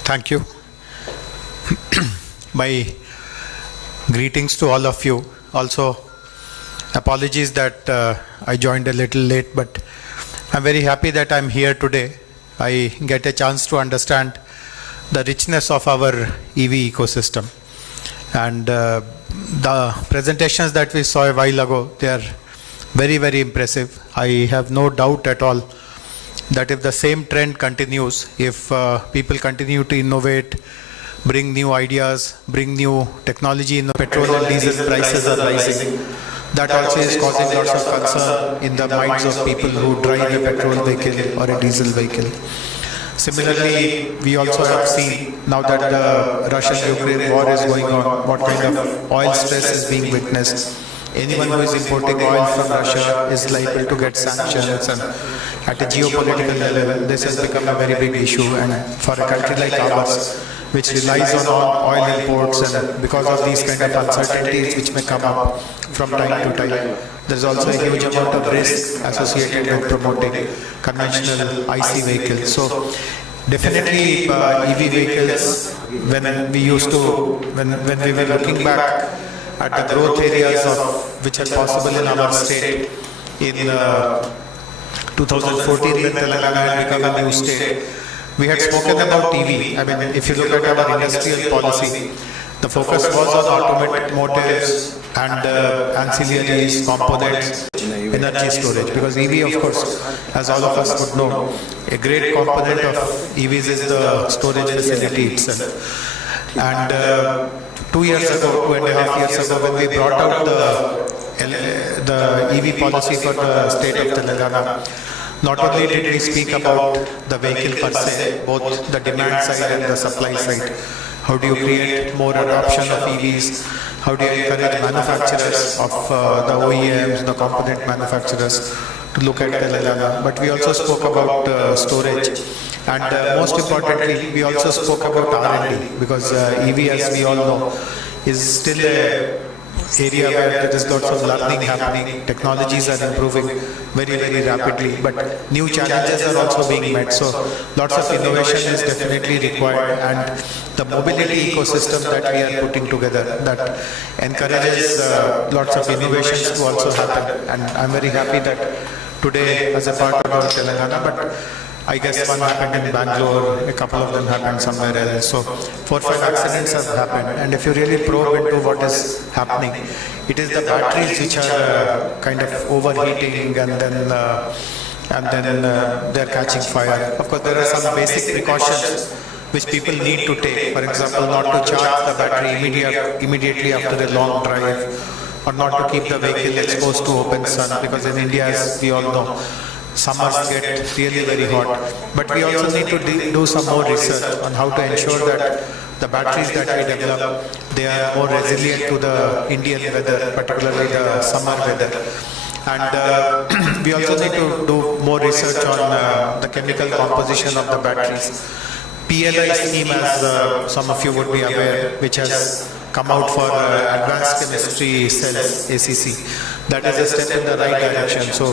Thank you. My greetings to all of you. Also, apologies that I joined a little late, but I'm very happy that I'm here today. I get a chance to understand the richness of our EV ecosystem. And the presentations that we saw a while ago, they are very, very impressive. I have no doubt at all that if the same trend continues, if people continue to innovate, bring new ideas, bring new technology in the petrol and diesel prices are rising, that also is causing lots of concern in the minds of people who drive a petrol vehicle or a diesel vehicle. Similarly, we also have seen now that the Russian-Ukraine war is going on, what kind of oil stress is being witnessed. Anyone who is importing oil from Russia is liable to get sanctions, and at a geopolitical level, this has become a very big issue. And for a country like ours, which relies on oil imports, and because of these kind of uncertainties which may come up from time to time, there is also a huge amount of risk associated with promoting conventional IC vehicles. So definitely EV vehicles, when we were looking back at the growth areas which are possible in our state in 2014 when Telangana had become a new state, we had spoken about EV. I mean, if you look at our industrial policy, the focus was on automotives and ancillaries, components, energy storage. Because EV, of course, as all of us would know, a great component of EVs is the storage facility itself. And 2 years ago, 2.5 years ago, when we brought out the EV policy for the state of Telangana, not only did we speak about the vehicle per se, both the demand side and the supply side. How do you create more adoption of EVs? How do you encourage manufacturers of the OEMs, the component manufacturers to look at Telangana? But we also spoke about storage And most importantly, we also spoke about R&D, because EV, as we all know, is still a area where there is lots of learning happening. Technologies are improving very, very rapidly, but new challenges are also being met. So lots of innovation is definitely required, and the mobility ecosystem that we are putting together, that encourages lots of innovations to also happen. And I'm very happy that today, as a part of our Telangana, but I guess one happened in Bangalore, a couple of them happened somewhere else. So 4 or 5 accidents have happened. And if you really probe into what is happening, it is the batteries which are kind of overheating, and then they're catching fire. Of course, there are some basic precautions which people need to take. For example, not to charge the battery immediately after a long drive, or not to keep the vehicle exposed to open sun, because in India, as we all know, summers get really very hot. But we also need to do some more research on how to ensure that the batteries that we develop, they are more resilient to the Indian weather, particularly the summer weather. And we also need to do more research on the chemical composition of the batteries. PLI scheme, as some of you would be aware, which has come out for advanced chemistry cells, ACC. That is a step in the right direction. So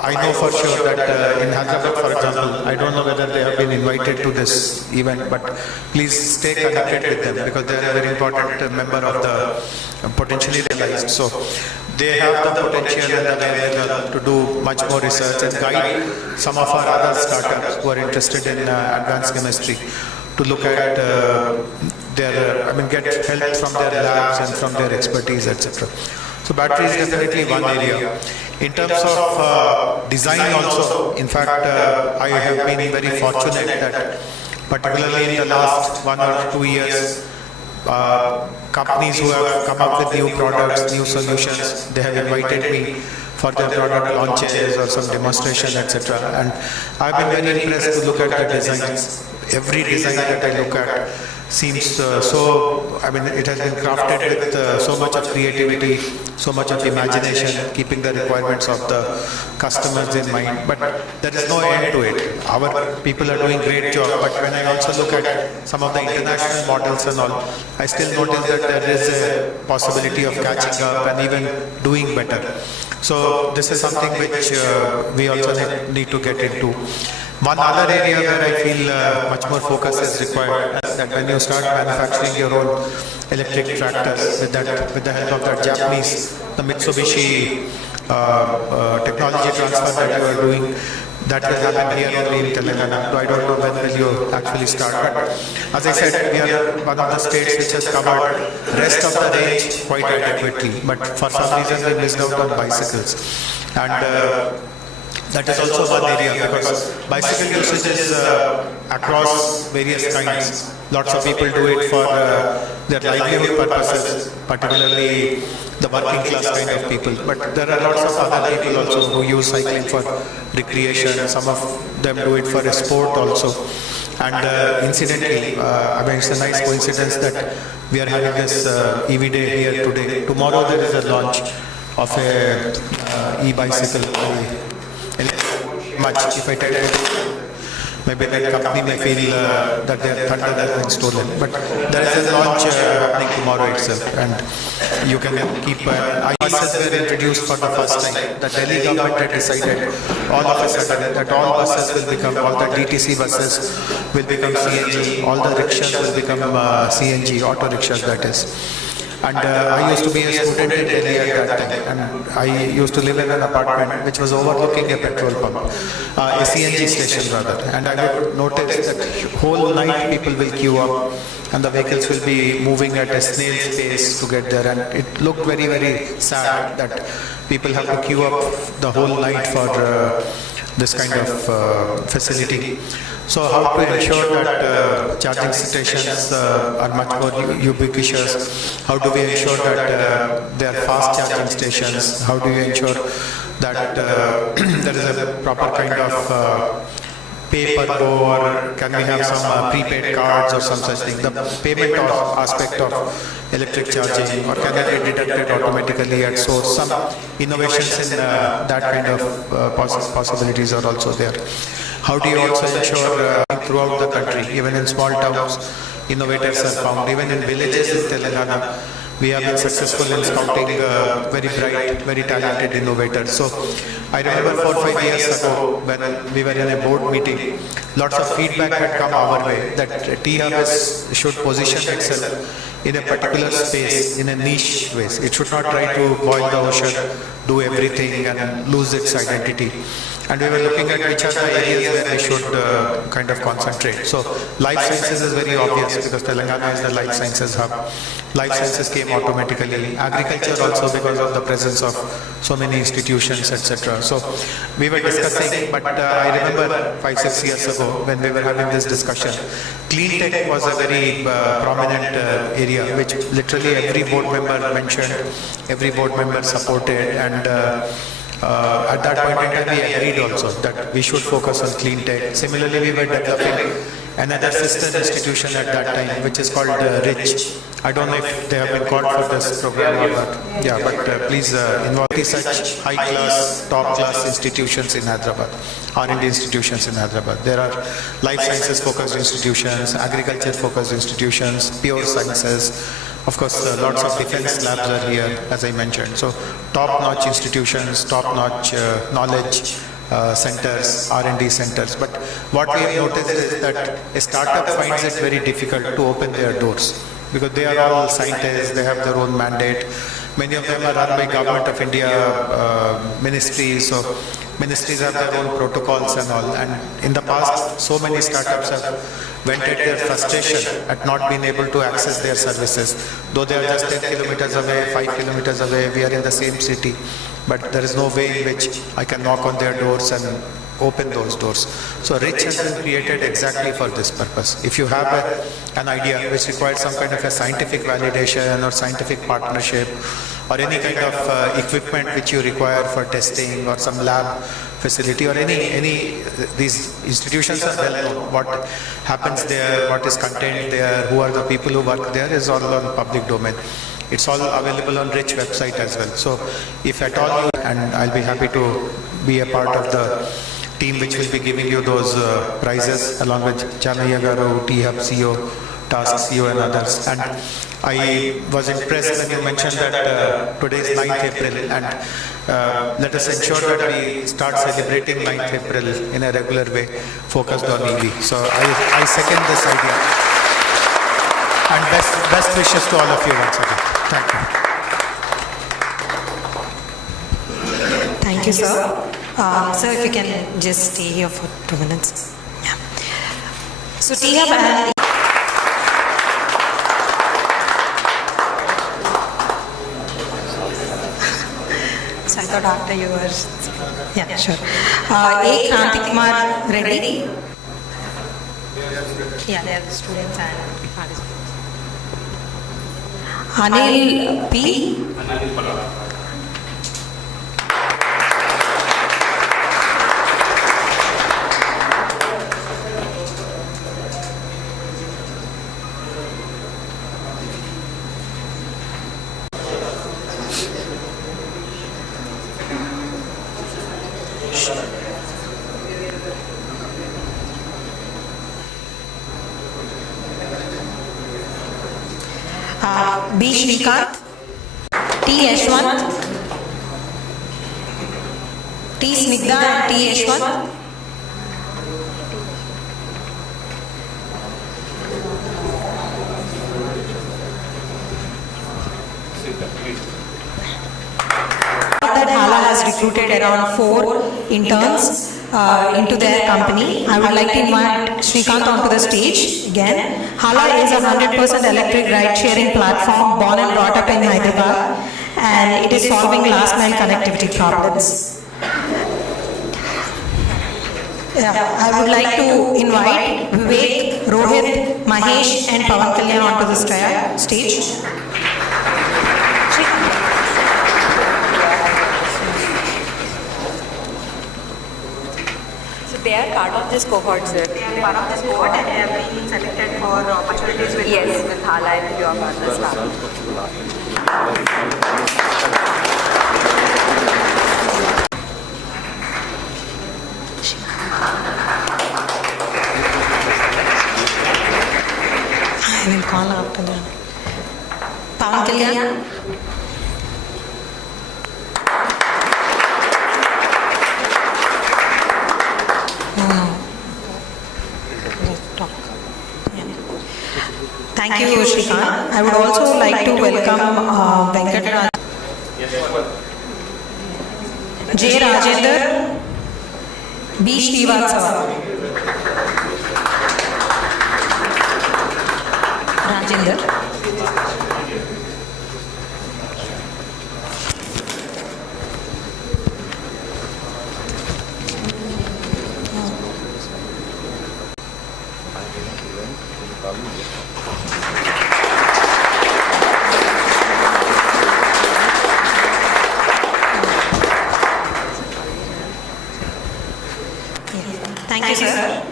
I know for sure that in Hyderabad, for example, I don't know whether they have been invited to this event, but please stay connected with them, because they are a very important member of the potentially realized. So they have the potential and the wherewithal to do much more research and guide some of our other startups who are interested in advanced chemistry to look at get help from their labs and from their expertise, etc. So battery is definitely one area. In terms of design also, in fact, I have been very fortunate that particularly in the last 1 or 2 years, companies who have come up with new products, new solutions, they have invited me for their product launches or some demonstration, etc. And I've been very impressed to look at the designs. Every design that I look at seems it has been crafted with so much of creativity, so much of imagination, keeping the requirements of the customers in mind. But there is no end to it. Our people are doing great job, but when I also look at some of the international models and all, I still notice that there is a possibility of catching up and even doing better. So this is something which we also need to get into. One other area where I feel much more focus is required, that when you start manufacturing your own electric tractors with the help of that Japanese, the Mitsubishi technology transfer that you are doing, that will happen here only in Telangana. So I don't know when will you actually start. But as I said, we are one of the states which has covered rest of the range quite adequately. But for some reason we missed out on bicycles. And that is also one area, because bicycle usage is across various kinds. Lots of people do it for their livelihood purposes, particularly the working class kind of people. But there are lots of other people also who use cycling for recreation. Some of them do it for a sport also. And incidentally, it's a nice coincidence that we are having this EV day here today. Tomorrow there is a launch of a e-bicycle. Much, if I tell you, maybe that company may feel that their thunder has been stolen. But there is a launch happening tomorrow itself, and you can keep. Buses were introduced for the first time. The Delhi government had decided all of a sudden that all buses will become, all the DTC buses will become CNG, all the rickshaws will become CNG, auto rickshaws that is. And I used to be a student in Delhi at that time, and I used to live in an apartment which was overlooking a petrol pump, a CNG station rather. And I would notice that whole night people will queue up, and the vehicles will be moving at a snail's pace to get there. And it looked very, very sad that people have to queue up the whole night for this kind of facility. So how to ensure that charging stations are much more ubiquitous? How do we ensure that they are fast charging stations? How do you ensure that there is a proper kind of pay per go, or can we have some prepaid cards or some such thing? The payment aspect of electric charging, or can it be deducted automatically at source? Some innovations in that kind of possibilities are also there. How do you also ensure throughout the country, even in small towns, innovators are found, even in villages in Telangana, we have been successful in scouting very bright, very talented innovators. So I remember 4 or 5 years ago when we were in a board meeting, lots of feedback had come our way that T-Hub should position itself in a particular space, in a niche way. It should not try to boil the ocean, do everything and lose its identity. And we were looking at which are the areas where we should kind of concentrate. So life sciences is very obvious because Telangana is the life sciences hub. Life sciences came automatically. Agriculture also because of the presence of so many institutions, etc. So we were discussing, but I remember 5 or 6 years ago when we were having this discussion, clean tech was a very prominent area which literally every board member mentioned, every board member supported, and at that point in time we agreed also that we should focus on clean tech. Similarly, we were developing another sister institution at that time which is called RICH. I don't know if they have been called for this program or not. Yeah, but please involve such high-class, top-class institutions in Hyderabad, R&D institutions in Hyderabad. There are life sciences-focused institutions, agriculture-focused institutions, pure sciences. Of course, lots of defense labs are here, as I mentioned. So, top-notch institutions, top-notch knowledge centers, R&D centers. But what we have noticed is that a startup finds it very difficult to open their doors because they are all scientists, they have their own mandate. Many of them are run by Government of India ministries, so ministries have their own protocols and all. And in the past, so many startups have vented their frustration at not being able to access their services. Though they are just 10 kilometers away, 5 kilometers away, we are in the same city, but there is no way in which I can knock on their doors and open those doors. So RICH has been created exactly for this purpose. If you have an idea which requires some kind of a scientific validation or scientific partnership or any kind of equipment which you require for testing or some lab facility or any these institutions are well known. What happens there, what is content there, who are the people who work there is all on public domain. It's all available on RICH website as well. So if at all, and I'll be happy to be a part of the team which will be giving you those prizes along with Chanaya Garu, T-Hub CEO, Task CEO and others. And I was impressed when you mentioned that today is 9th April and let us ensure that we start celebrating 9th April in a regular way focused on EV. So I second this idea. And best wishes to all of you once again. Thank you. Thank you, sir. Sir, if you can just stay here for 2 minutes. Yeah. So, T-Hub and so I thought after you were... Yeah, sure. A. Kranti Kumar Reddy. Yeah, they are the students and participants. Anil P. B. Shrikant, T. Yashwant, T. Snigdha and T. Yashwant. That Hala has recruited around 4 interns into their company. I would like to invite Shrikant onto the stage again. Hala is a 100% electric ride-sharing platform born and brought up in Hyderabad, and it is solving last-mile connectivity problems. I would like to invite Vivek, Rohit, Mahesh and Pawan Kalyan onto the stage. They are part of this cohort, sir. They are part of this cohort and they have been selected for opportunities with Yes, with Hala and your partner staff. I will call after that. Pawan Kalyan. Thank you, Shrikant. I would also like to welcome Venkat Raj. J. Rajendra, B. Srivatsava. Rajendra. Thank you, sir.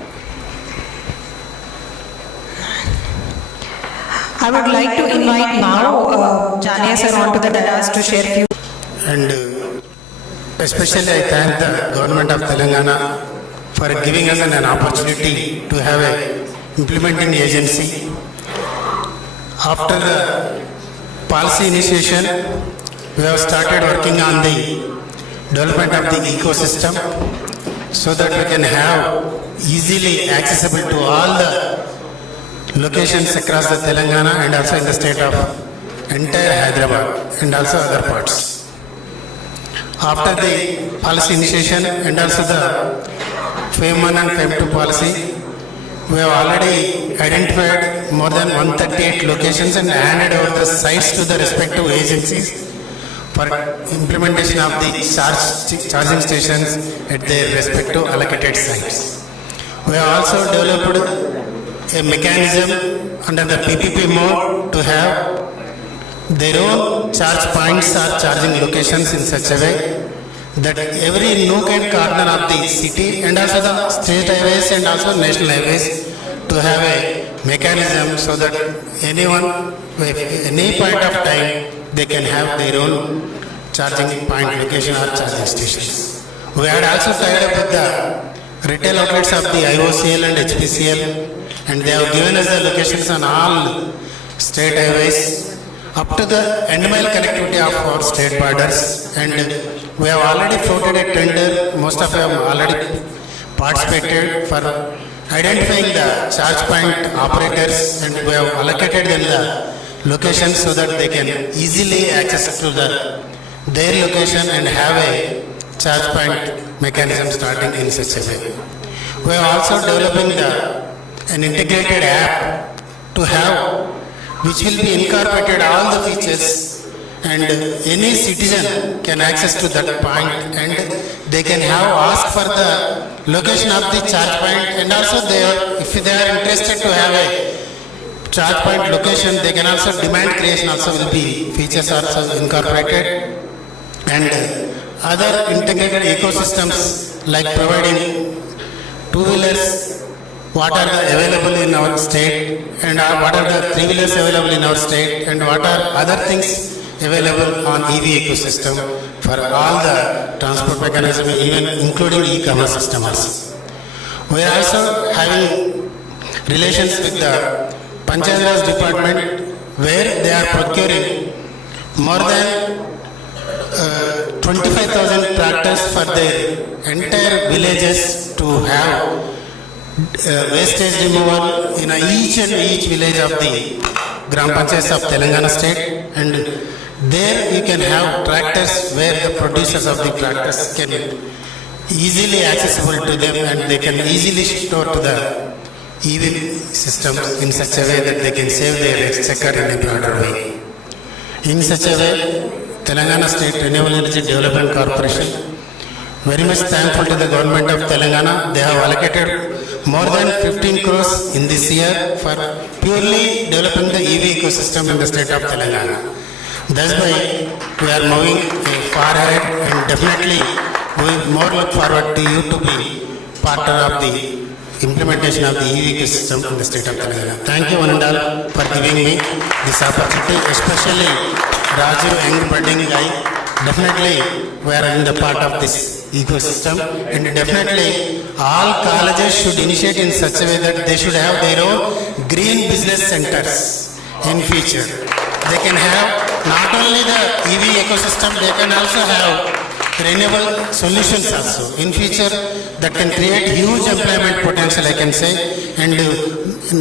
I would like to invite now Jania sir onto the dais to share few. And especially I thank the government of Telangana for giving us an opportunity to have a implementing agency. After the policy initiation, we have started working on the development of the ecosystem so that we can have easily accessible to all the locations across the Telangana and also in the state of entire Hyderabad and also other parts. After the policy initiation and also the FAME 1 and FAME 2 policy, we have already identified more than 138 locations and handed over the sites to the respective agencies for implementation of the charging stations at their respective allocated sites. We have also developed a mechanism under the PPP mode to have their own charge points or charging locations in such a way that every nook and corner of the city and also the state highways and also national highways to have a mechanism so that anyone at any point of time they can have their own charging point location or charging stations. We had also tied up with the retail outlets of the IOCL and HPCL and they have given us the locations on all state highways up to the end mile connectivity of our state borders, and we have already floated a tender. Most of them already participated for identifying the charge point operators, and we have allocated them the locations so that they can easily access to their location and have a charge point mechanism starting in such a way. We are also developing an integrated app to have which will be incorporated all the features, and any citizen can access to that point and they can have ask for the location of the charge point, and also if they are interested to have a charge point location, they can also demand creation also will be features also incorporated, and other integrated ecosystems like providing two-wheelers, what are available in our state, and what are the three-wheelers available in our state, and what are other things available on EV ecosystem for all the transport mechanism, even including e-commerce system also. We are also having relations with the Panchayat Raj department where they are procuring more than 25,000 tractors for their entire villages to have wastage removal in each village of the Gram Panchayats of Telangana state, and there you can have tractors where the producers of the tractors can easily accessible to them and they can easily store to the EV systems in such a way that they can save their exchequer in a broader way. In such a way, Telangana State Renewable Energy Development Corporation very much thankful to the government of Telangana. They have allocated more than 15 crores in this year for purely developing the EV ecosystem in the state of Telangana. That's why we are moving far ahead, and definitely we more look forward to you to be part of the implementation of the EV system in the state of Telangana. Thank you one and all for giving me this opportunity, especially Rajiv, young budding guy. Definitely we are in the part of this ecosystem, and definitely all colleges should initiate in such a way that they should have their own green business centers in future. They can have not only the EV ecosystem, they can also have renewable solutions also in future that can create huge employment potential, I can say, and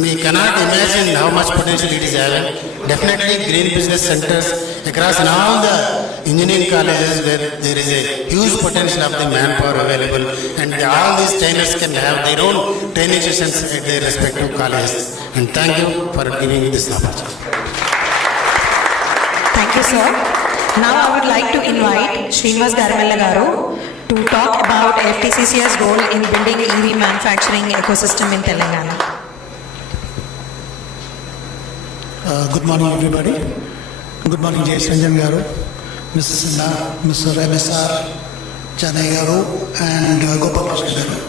we cannot imagine how much potential it is having. Definitely green business centers across in all the engineering colleges where there is a huge potential of the manpower available, and all these trainers can have their own training sessions at their respective colleges. And thank you for giving me this opportunity. Thank you, sir. Now I would like to invite Srinivas Garamella Garu to talk about FTCCI's role in building EV manufacturing ecosystem in Telangana. Good morning, everybody. Good morning, J. Ranjan Garu, Mrs. Sinha, Mr. MSR, Chanay Garu, and Gopal Krishna Garu.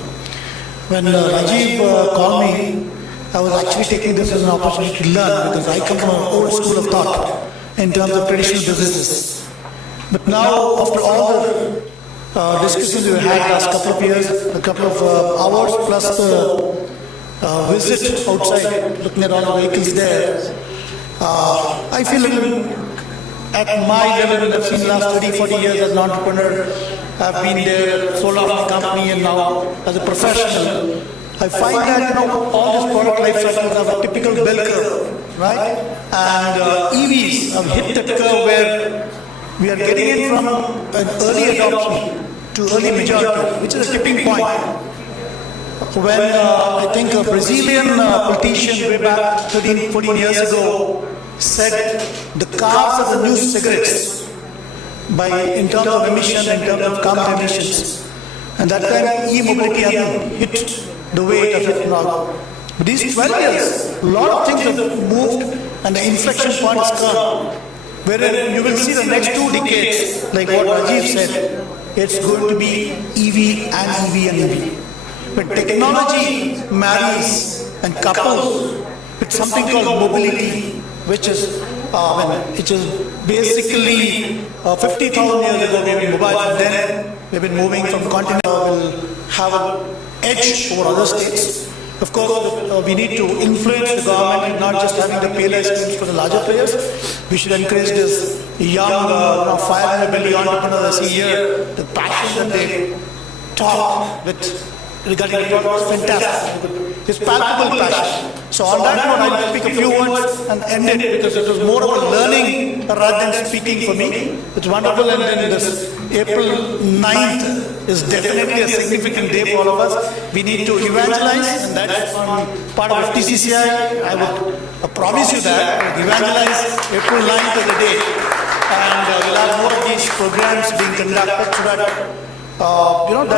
When Rajiv called me, I was actually taking this as an opportunity to learn, because I come from an old school of thought in terms of traditional businesses. But now, after all the discussions we had last couple of years, a couple of hours, plus the visit outside, looking at all the vehicles there, I feel at my level, I've seen the last 30, 40 years as an entrepreneur, I've been there, sold off the company, and now as a professional, I find that all these product life cycles have a typical bell curve, right? And EVs have hit that curve where we are getting in from an early adoption to early majority, which is a tipping point. When I think a Brazilian politician way back 13, 14 years ago said the cars are the new cigarettes in terms of emission, in terms of carbon emissions. And that time e-mobility hasn't hit the way it has hit now. But these 12 years, a lot of things have moved and the inflection point has come. Wherein you will see the next 2 decades, like what Rajiv said, it's going to be EV and EV and EV. When technology marries and couples with something called mobility, which is basically 50,000 years ago we were mobile, and then we've been moving from continent, will have an edge over other states. Of course, we need to influence the government, not just having the pay schemes for the larger players. We should encourage this young, 500 billion entrepreneurs a year, the passion that they talk with regarding the product is fantastic. It's palpable passion. So on that note, I'll speak a few words and end it, because it was more of a learning rather than speaking for me. It's wonderful, and then this April 9th is definitely a significant day for all of us. We need to evangelize, and that's part of FTCCI. I would promise you that, evangelize April 9th as a day. And we'll have more of these programs being conducted so that,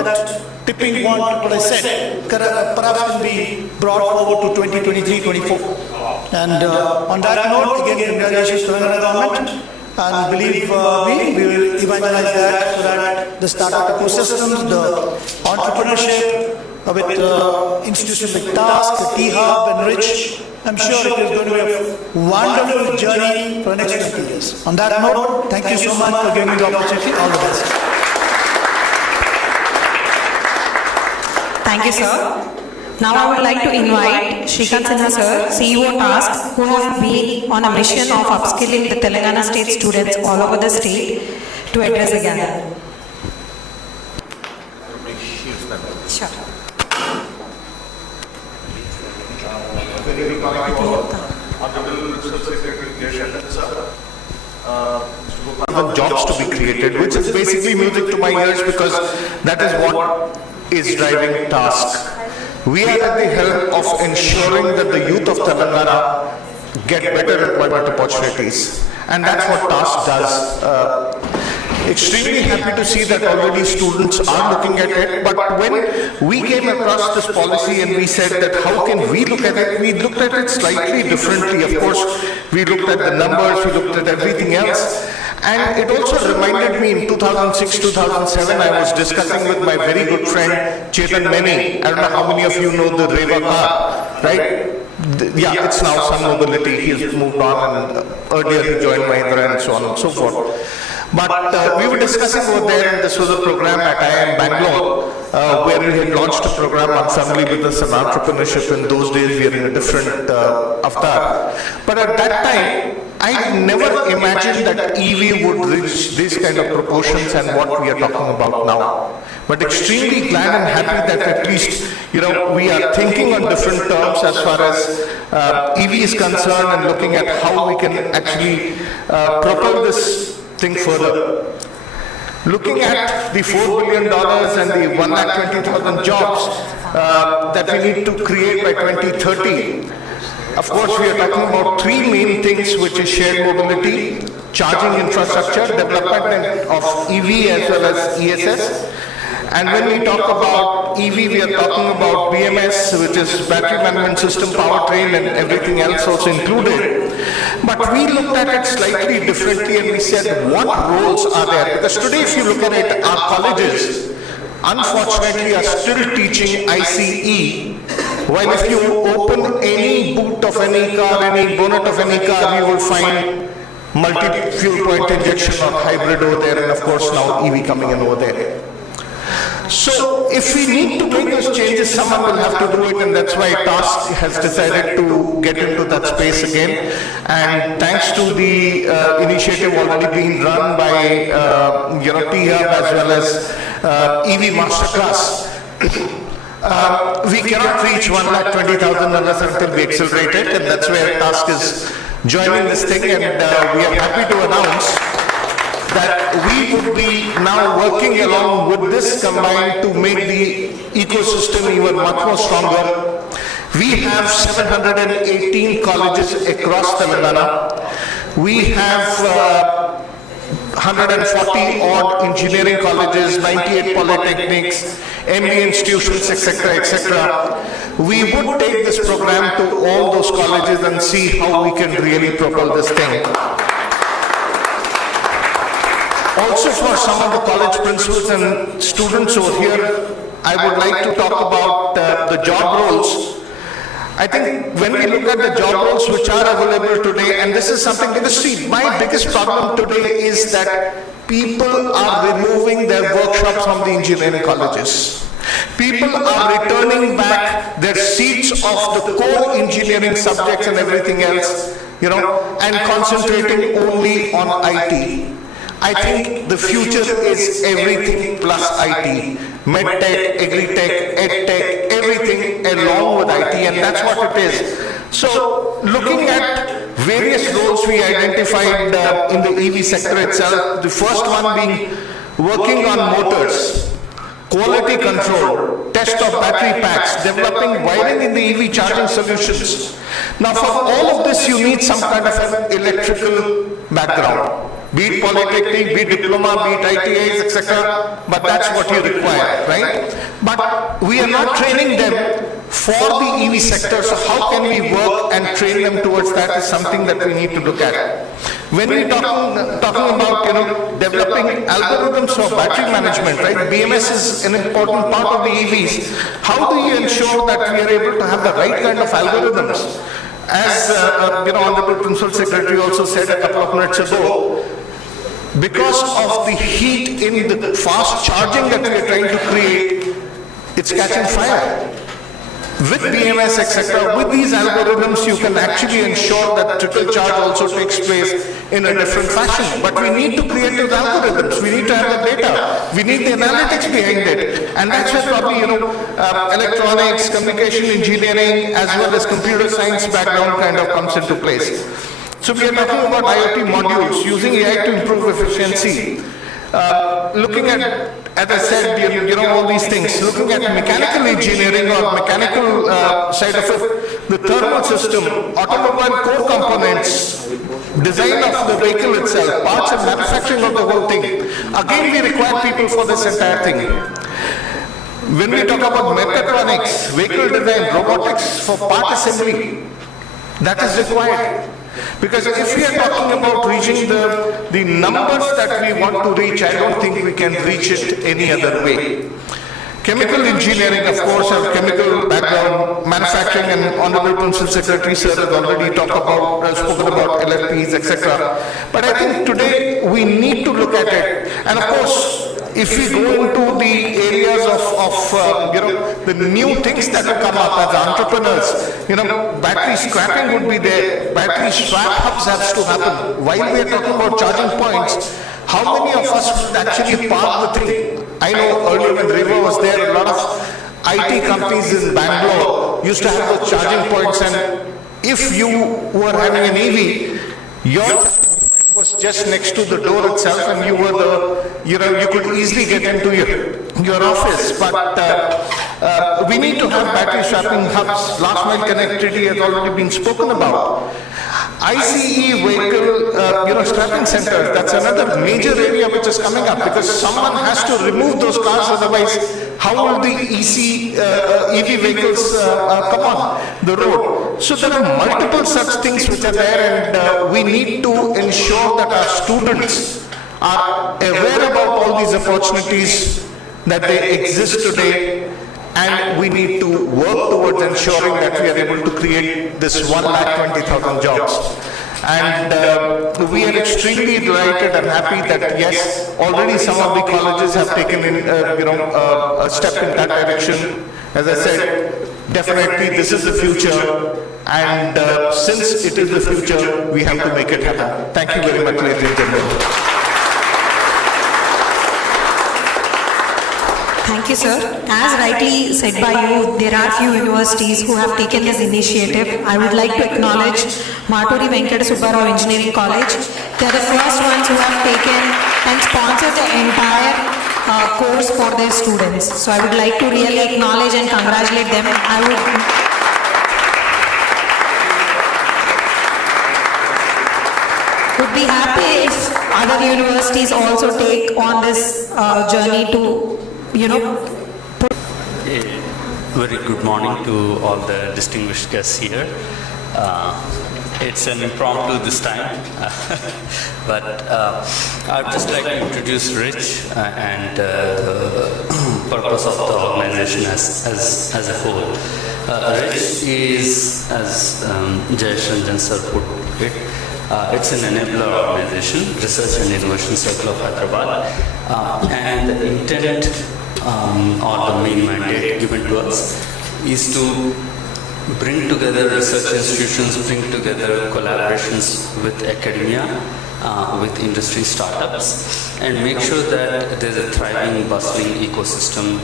that tipping point, what I said, perhaps can be brought forward to 2023-24. And on that note, again, congratulations to the government. And believe we will evangelize that, so that the startup ecosystems, the entrepreneurship with institutions like TASK, T-Hub, and Rich, I'm sure it is going to be a wonderful journey for the next 20 years. On that note, thank you so much for giving me the opportunity. All the best. Thank you, sir. Now I would like to invite Shrikant Sinha sir, CEO TASK, who has been on a mission of upskilling the Telangana state students all over the state, to address the gathering. Sure. Jobs to be created, which is basically music to my ears, because that is what is driving TASK. We are at the help of ensuring that the youth of Telangana get better employment opportunities, and that's what TASK does. Extremely happy to see that already students are looking at it, but when we came across this policy and we said that how can we look at it, we looked at it slightly differently. Of course, we looked at the numbers, we looked at everything else, And it also reminded me in 2006-2007, I was discussing with my very good friend Chetan Meni. I don't know how many of you know the Reva car, right? Yeah, it's now Sun Mobility. He's moved on, and earlier he joined Mahindra and so on and so forth. But we were discussing over there, and this was a program at IIM Bangalore, where we had launched a program on family business and entrepreneurship. In those days, we were in a different avatar. But at that time, I never imagined that EV would reach these kind of proportions and what we are talking about now. But extremely glad and happy that at least, we are thinking on different terms as far as EV is concerned, and looking at how we can actually propel this thing further. Looking at the $4 billion and the 120,000 jobs that we need to create by 2030, of course we are talking about three main things, which is shared mobility, charging infrastructure, development of EV as well as ESS. And when we talk about EV, we are talking about BMS, which is battery management system, powertrain, and everything else also included. But we looked at it slightly differently, and we said, what roles are there? Because today, if you look at it, our colleges, unfortunately, are still teaching ICE, while if you open any boot of any car, any bonnet of any car, you will find multi-fuel point injection or hybrid over there, and of course now EV coming in over there. So if we need to make those changes, someone will have to do it, and that's why TASK has decided to get into that space again. And thanks to the initiative already being run by T-Hub as well as EV Masterclass, we cannot reach 120,000 until we accelerate it, and that's where TASK is joining this thing, and we are happy to announce that we would be now working along with this combined to make the ecosystem even much more stronger. We have 718 colleges across Telangana. We have 140 odd engineering colleges, 98 polytechnics, MBA institutions, etc., etc. We would take this program to all those colleges and see how we can really propel this thing. Also, for some of the college principals and students over here, I would like to talk about the job roles. I think when we look at the job roles which are available today, and this is something, because see, my biggest problem today is that people are removing their workshops from the engineering colleges. People are returning back their seats of the core engineering subjects and everything else, and concentrating only on IT. I think the future is everything plus IT. MedTech, AgriTech, EdTech, everything along with IT, and that's what it is. So, looking at various roles we identified in the EV sector itself, the first one being working on motors, quality control, test of battery packs, developing wiring in the EV charging solutions. Now, for all of this, you need some kind of an electrical background. Be it polytechnic, be it diploma, be it ITIs, etc. But that's what you require, right? But we are not training them for the EV sector, so how can we work and train them towards that is something that we need to look at. When we're talking about developing algorithms for battery management, right? BMS is an important part of the EVs. How do you ensure that we are able to have the right kind of algorithms? As Honorable Principal Secretary also said a couple of minutes ago, because of the heat in the fast charging that we are trying to create, it's catching fire. With BMS, etc., with these algorithms, you can actually ensure that trickle charge also takes place in a different fashion. But we need to create those algorithms. We need to have the data. We need the analytics behind it. And that's where probably, electronics, communication engineering, as well as computer science background kind of comes into place. So we are talking about IoT modules, using AI to improve efficiency. Looking at, as I said, all these things, looking at mechanical engineering or mechanical side of it, the thermal system, automobile core components, design of the vehicle itself, parts and manufacturing of the whole thing. Again, we require people for this entire thing. When we talk about mechatronics, vehicle design, robotics for part assembly, that is required. Because if we are talking about reaching the numbers that we want to reach, I don't think we can reach it any other way. Chemical engineering, of course, have chemical background, manufacturing, and Honorable Principal Secretary Sir has already spoken about LFPs, etc. But I think today we need to look at it. And of course, if we go into the areas of the new things that will come up as entrepreneurs, battery scrapping would be there. Battery swap hubs has to happen. While we are talking about charging points, how many of us would actually park the thing? I know earlier when River was there, a lot of IT companies in Bangalore used to have those charging points, and if you were having an EV, your was just next to the door itself, and you were you could easily get into your office. But we need to have battery swapping hubs. Last mile connectivity has already been spoken about. ICE vehicle, scrapping centers, that's another major area which is coming up, because someone has to remove those cars, otherwise how will the EV vehicles come on the road? So there are multiple such things which are there, and we need to ensure that our students are aware about all these opportunities that they exist today, and we need to work towards ensuring that we are able to create this 1,20,000 jobs. And we are extremely delighted and happy that yes, already some of the colleges have taken a step in that direction. As I said, definitely this is the future, and since it is the future, we have to make it happen. Thank you very much, ladies and gentlemen. Thank you, sir. As rightly said by you, there are few universities who have taken this initiative. I would like to acknowledge Maturi Venkata Subbarao Engineering College. They are the first ones who have taken and sponsored the entire course for their students. So I would like to really acknowledge and congratulate them. I would be happy if other universities also take on this journey to Very good morning to all the distinguished guests here. It's an impromptu this time, but I'd just like to introduce Rich and the purpose of the organization as a whole. Rich is, as Jayesh Ranjan sir put it, it's an enabler organization, Research and Innovation Circle of Hyderabad, and the intent or the main mandate given to us is to bring together research institutions, bring together collaborations with academia, with industry startups, and make sure that there's a thriving, bustling ecosystem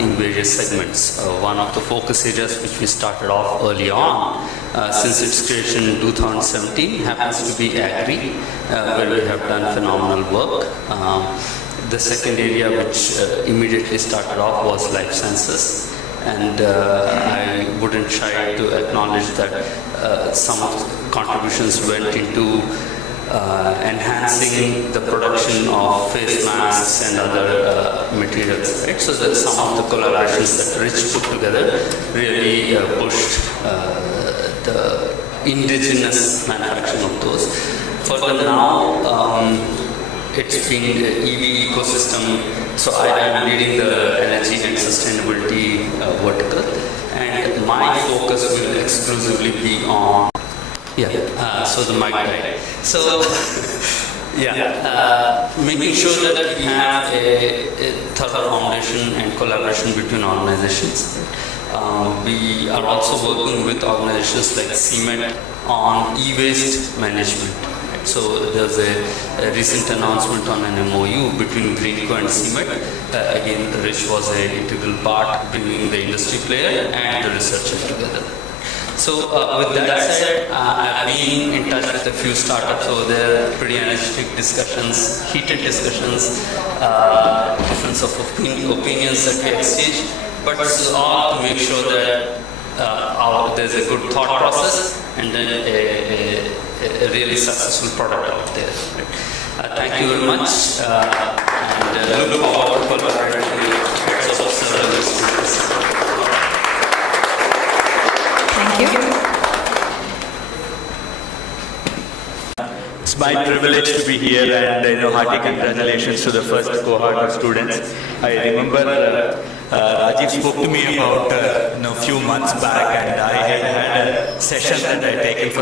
in various segments. One of the focus areas which we started off early on, since its creation in 2017, happens to be agri, where we have done phenomenal work. The second area which immediately started off was life sciences, and I wouldn't shy to acknowledge that some of the contributions went into enhancing the production of face masks and other materials. Right? So that some of the collaborations that Rich put together really pushed the indigenous manufacturing of those. Further now, it's been EV ecosystem, so I am leading the energy and sustainability vertical, and my focus will exclusively be on, so the mic guy. So, making sure that we have a thorough foundation and collaboration between organizations. We are also working with organizations like CMET on e-waste management. So there's a recent announcement on an MOU between Greenco and CMET. Again, Rich was an integral part, bringing the industry player and the researcher together. So with that said, I've been in touch with a few startups over there, pretty energetic discussions, heated discussions, difference of opinions that we exchange, but this is all to make sure that there's a good thought process and then a really successful product out there. Right? Thank you very much, and look forward to collaborating with several institutions. Thank you. my privilege to be here, and hearty congratulations to the first cohort of students. I remember Rajiv spoke to me about few months back, and I had a session that I had taken for